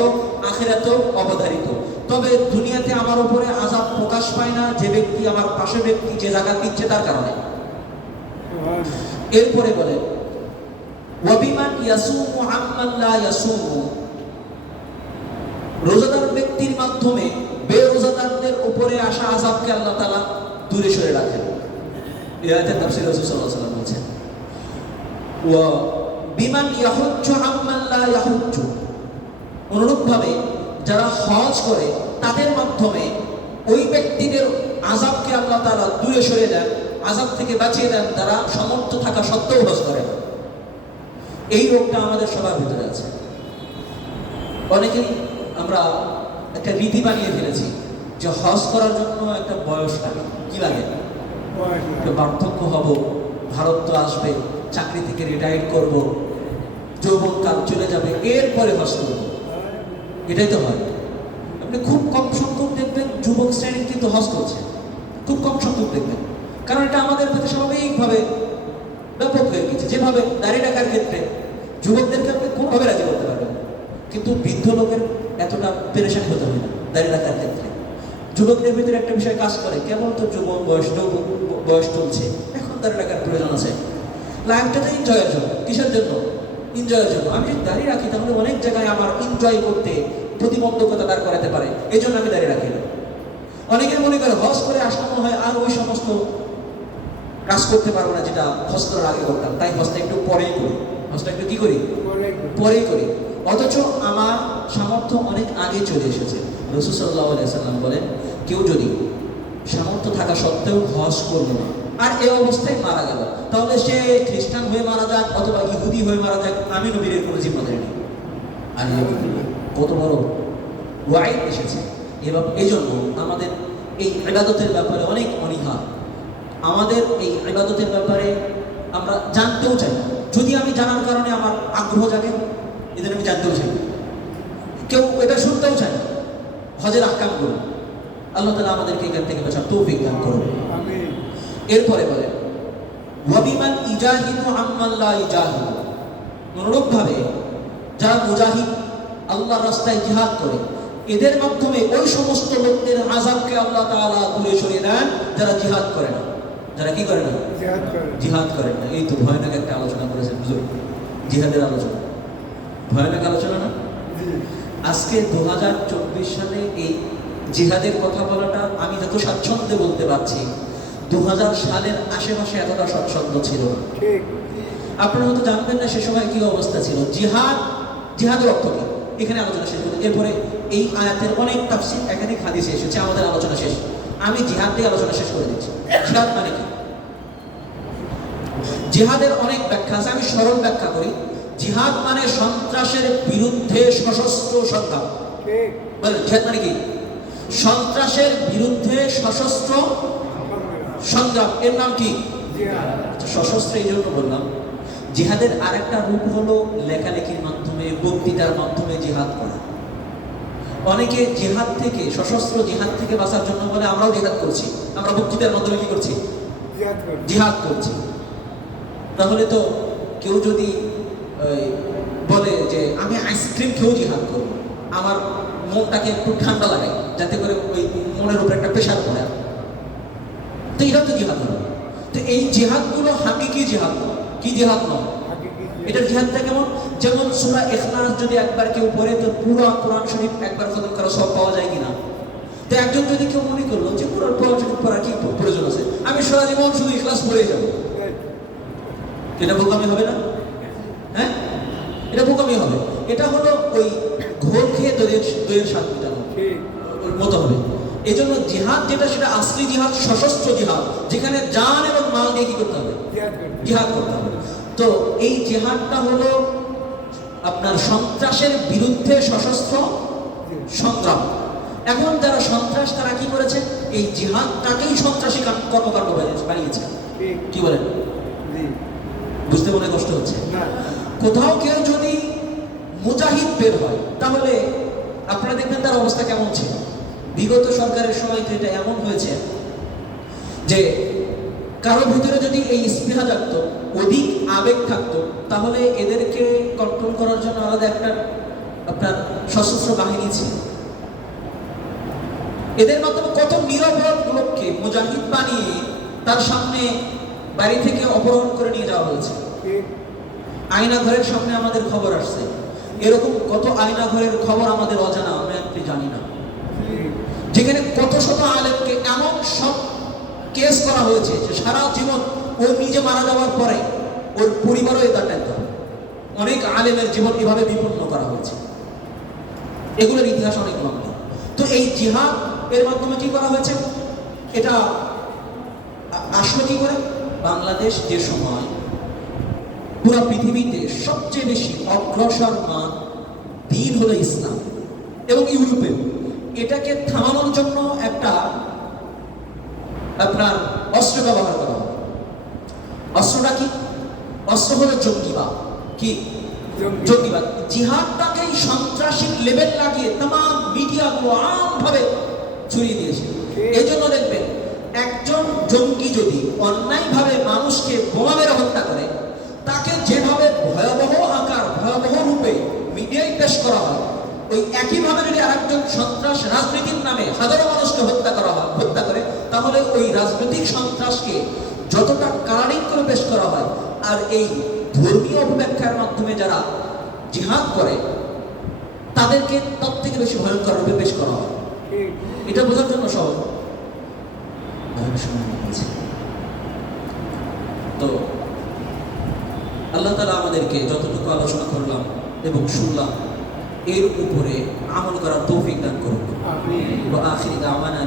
আখিরাতেও অবধারিত। তবে দুনিয়াতে আমার উপরে আযাব প্রকাশ পায় না যে ব্যক্তি, আমার পাশে ব্যক্তি যে জাকাত দিচ্ছে তার কারণে। এরপরে বলে ওয়াবিমান ইয়াসুমু আম্মান লা ইয়াসুমু, রোজাদার ব্যক্তির মাধ্যমে বেরোজাদারদের উপরে আসা আযাবকে আল্লাহ তাআলা দূরে সরে রাখেন। এই আয়াতের তাফসীর রাসূল সাল্লাল্লাহু আলাইহি ওয়াসাল্লাম বলেছেন ওয়া বিমান ইয়াহুজ্জু আম্মান লা ইয়াহুজ্জু, অনুরূপভাবে যারা হজ করে তাদের মাধ্যমে ওই ব্যক্তিদের আযাবকে আল্লাহ তাআলা দূরে সরিয়ে দেন, আযাব থেকে বাঁচিয়ে দেন যারা সামর্থ্য থাকা সত্ত্বেও হজ করে না। এই রোগটা আমাদের সবার ভিতরে আছে। অনেকেই আমরা একটা রীতি বানিয়ে ফেলেছি যে হজ করার জন্য একটা বয়স লাগে। কি লাগে? বার্ধক্য হব, ভারত তো আসবে, চাকরি থেকে রিটায়ার করব, যৌবনকাল চলে যাবে, এরপরে হজ করব। এটাই তো হয়। আপনি খুব কম সংখ্যক দেখবেন যুবক শ্রেণীর কিন্তু হজ করছে, খুব কম সংখ্যক দেখবেন। কারণ এটা আমাদের প্রতি স্বাভাবিকভাবে ব্যাপক হয়ে গেছে। যেভাবে দাড়ি রাখার ক্ষেত্রে যুবকদেরকে আপনি কোনোভাবে রাজি করতে পারবেন, কিন্তু বৃদ্ধ লোকের এতটা পেরেশানি হতে হয় না দাড়ি রাখার ক্ষেত্রে। যুবকদের ভিতরে একটা বিষয় কাজ করে, কেবল তো যুবক বয়স চলছে, এখন দাড়ি রাখার প্রয়োজন আছে। লাইফটা তো এনজয়ের জন্য। কিসের জন্য? এনজয়ের জন্য। আমি যদি দাড়ি রাখি তাহলে অনেক জায়গায় আমার এনজয় করতে প্রতিবন্ধকতা দাঁড় করাতে পারে, এই জন্য আমি দাড়ি রাখি না। অনেকের মনে করে হজ করে আসলে মনে হয় আর ওই সমস্ত কাজ করতে পারবো না যেটা হজ করার আগে করতাম, তাই হজটা একটু পরেই করি। হজটা একটু কি করি? পরেই করি। অথচ আমার সামর্থ্য অনেক আগে চলে এসেছে। রাসূল সাল্লাল্লাহু আলাইহি ওয়াসাল্লাম বলেন, কেউ যদি সামর্থ্য থাকা সত্ত্বেও হজ করলো না আর এই অবস্থায় মারা গেল, তাহলে সে খ্রিস্টান হয়ে মারা যাক অথবা ইহুদি হয়ে মারা যাক, আমি নবীর কোনো জিম্মাদারি নেই। আর কত বড় ওয়াইদ এসেছে। এবং এই জন্য আমাদের এই ইবাদতের ব্যাপারে অনেক অনীহা। আমাদের এই ইবাদতের ব্যাপারে আমরা জানতেও চাই না। যদি আমি জানার কারণে আমার আগ্রহ জাগে, এদের আমি জানতেও চাই না। কেউ এটা শুনতেও চায় না। হজের আহকামগুলো আল্লাহ তাআলা আমাদেরকে এখান থেকে বাঁচার তৌফিক দান করুন। আমিন। এরপরে বলে ওয়াবিমান ইজাহিদু আম্মান লা ইজাহিদু, অনুরূপভাবে যারা মুজাহিদ, আল্লাহর রাস্তায় জিহাদ করে, এদের মাধ্যমে ওই সমস্ত লোকদের আযাবকে আল্লাহ তাআলা দূরে সরিয়ে দেন যারা জিহাদ করে না। যারা কি করে না? জিহাদ করে না। এই তো ভয়ানক একটা আলোচনা করেছেন হুজুর, জিহাদের আলোচনা। ভয়ানক আলোচনা না? আজকে 2024 সালে এই জিহাদের কথা বলাটা আমি যত স্বাচ্ছন্দ্যে বলতে পারছি, 2000 সালের আশেপাশে এতটা স্বাচ্ছন্দ্য ছিল না। আপনারা হয়তো জানবেন না সে সময় কি অবস্থা ছিল। জিহাদের অর্থ কি এখানে আলোচনা শেষ করতে, এরপরে এই আয়াতের অনেক তাফসীর একাধিক হাদিসে এসেছে, আমাদের আলোচনা শেষ। আমি জিহাদ দিয়ে আলোচনা শেষ করে দিচ্ছি। জিহাদ মানে কি? জিহাদের অনেক ব্যাখ্যা আছে, আমি সরল ব্যাখ্যা করি। জিহাদ মানে সন্ত্রাসের বিরুদ্ধে সশস্ত্র সংগ্রাম। বলেন জিহাদ মানে কি? সন্ত্রাসের বিরুদ্ধে সশস্ত্র সংগ্রাম, এর নাম কি? সশস্ত্র। এই জন্য বললাম জিহাদের আরেকটা রূপ হলো লেখালেখির মাধ্যমে, বক্তৃতার মাধ্যমে জিহাদ করা। অনেকে জিহাদ থেকে, সশস্ত্র জিহাদ থেকে বাঁচার জন্য বলে আমরাও জিহাদ করছি, আমরা বক্তৃতার মাধ্যমে কি করছি? জিহাদ করছি। তাহলে তো কেউ যদি বলে যে আমি আইসক্রিম খেয়েও জিহাদ করব, আমার মনটাকে একটু ঠান্ডা লাগে যাতে করে ওই মনের উপরে একটা প্রেশার পড়ে, তো এটা তো জিহাদ হবে। তো এই জিহাদগুলো হাকিকি জিহাদ নয়। কি জিহাদ নয়? এটার জিহাদটা কেমন? যেমন সূরা ইখলাস যদি একবার কেউ পড়ে তো পুরো কোরআন শরীফ একবার খতম করা সব পাওয়া যায় কিনা? তো একজন যদি কেউ মনে করলো যে পুরো কোরআন শরীফ পড়ার কি প্রয়োজন আছে, আমি সারা জীবন শুধু ইখলাস পড়ে যাব, এটা বোকামি হবে না? হ্যাঁ, এটা বোকামি হবে। এটা হলো ওই ঘোল খেয়ে দইয়ের স্বাদ মেটানো মতো হবে। এই জন্য জিহাদ যেটা, সেটা আসলি জিহাদ, সশস্ত্র জিহাদ, যেখানে জান এবং মাল দিয়ে কি করতে হবে? জিহাদ করতে হবে। তো এই জিহাদটা হলো আপনার সন্ত্রাসের বিরুদ্ধে সশস্ত্র সংগ্রাম। এখন যারা সন্ত্রাস তারা কি করেছে, এই জিহাদটাকেই সন্ত্রাসী কর্মকাণ্ড বানিয়েছে। কি বলেন? বুঝতে মনে কষ্ট হচ্ছে? কোথাও কেউ যদি মুজাহিদ বের হয় তাহলে আপনারা দেখবেন তার অবস্থা কেমন ছিল। বিগত সরকারের সময় তো এটা এমন হয়েছে যে কারো ভিতরে যদি এই স্পৃহা জাগতো, অধিক আবেগ থাকতো, তাহলে এদেরকে কন্ট্রোল করার জন্য আলাদা একটা আপনার সশস্ত্র বাহিনী ছিল। এদের মাধ্যমে কত নিরপরাধ লোককে মুজাহিদ বানিয়ে তার সামনে বাড়ি থেকে অপহরণ করে নিয়ে যাওয়া হয়েছে। আয়না ঘরের সামনে আমাদের খবর আসছে, এরকম কত আয়না ঘরের খবর আমাদের অজানা, আমরা আপনি জানি না, যেখানে কত শত আলেমকে এমন সব কেস করা হয়েছে যে সারা জীবন ও নিজে মারা যাওয়ার পরে ওর পরিবারও এটা দায়িত্ব। অনেক আলেমের জীবন এভাবে বিপন্ন করা হয়েছে, এগুলোর ইতিহাস অনেক লম্বা। তো এই জিহাদ এর মাধ্যমে কি করা হয়েছে, এটা আসলে কি করে, বাংলাদেশ যে সময় পুরো পৃথিবীতে সবচেয়ে বেশি অগ্রসর মান দিন হলো ইসলাম এবং ইউরোপে, এটাকে থামানোর জন্য একটা আপনার অস্ত্র ব্যবহার করা হয়। অস্ত্রটা কি? অস্ত্র হলো জঙ্গিবাদ। কি? জঙ্গিবাদ। জিহাদটাকে সন্ত্রাসী লেভেল লাগিয়ে तमाम মিডিয়াগুলো আমভাবে ছড়িয়ে দিয়েছে। এই জন্য দেখবেন একজন জঙ্গি যদি অন্যায়ভাবে মানুষকে বোমা মেরে হত্যা করে, তাকে যেভাবে ভয়াবহ আকার ভয়াবহ রূপে মিডিয়ায় পেশ করা হয়, ওই একইভাবে যদি আরেকজন সন্ত্রাস রাজনীতির নামে হাজারো মানুষকে হত্যা করে, তাহলে ওই রাজনৈতিক সন্ত্রাসকে যতটা কালারিং করে পেশ করা হয়, আর এই ধর্মীয় অপব্যাখ্যার মাধ্যমে যারা জিহাদ করে তাদেরকে তার থেকে বেশি ভয়ঙ্কর রূপে পেশ করা হয়। এটা বোঝার জন্য সহজ। তো আল্লাহ তাআলা আমাদেরকে যতটুকু আলোচনা করলাম এবং শুনলাম এর উপরে আমল করার তৌফিক দান করুন। আমিন। ওয়া আখিরু দাওয়ানা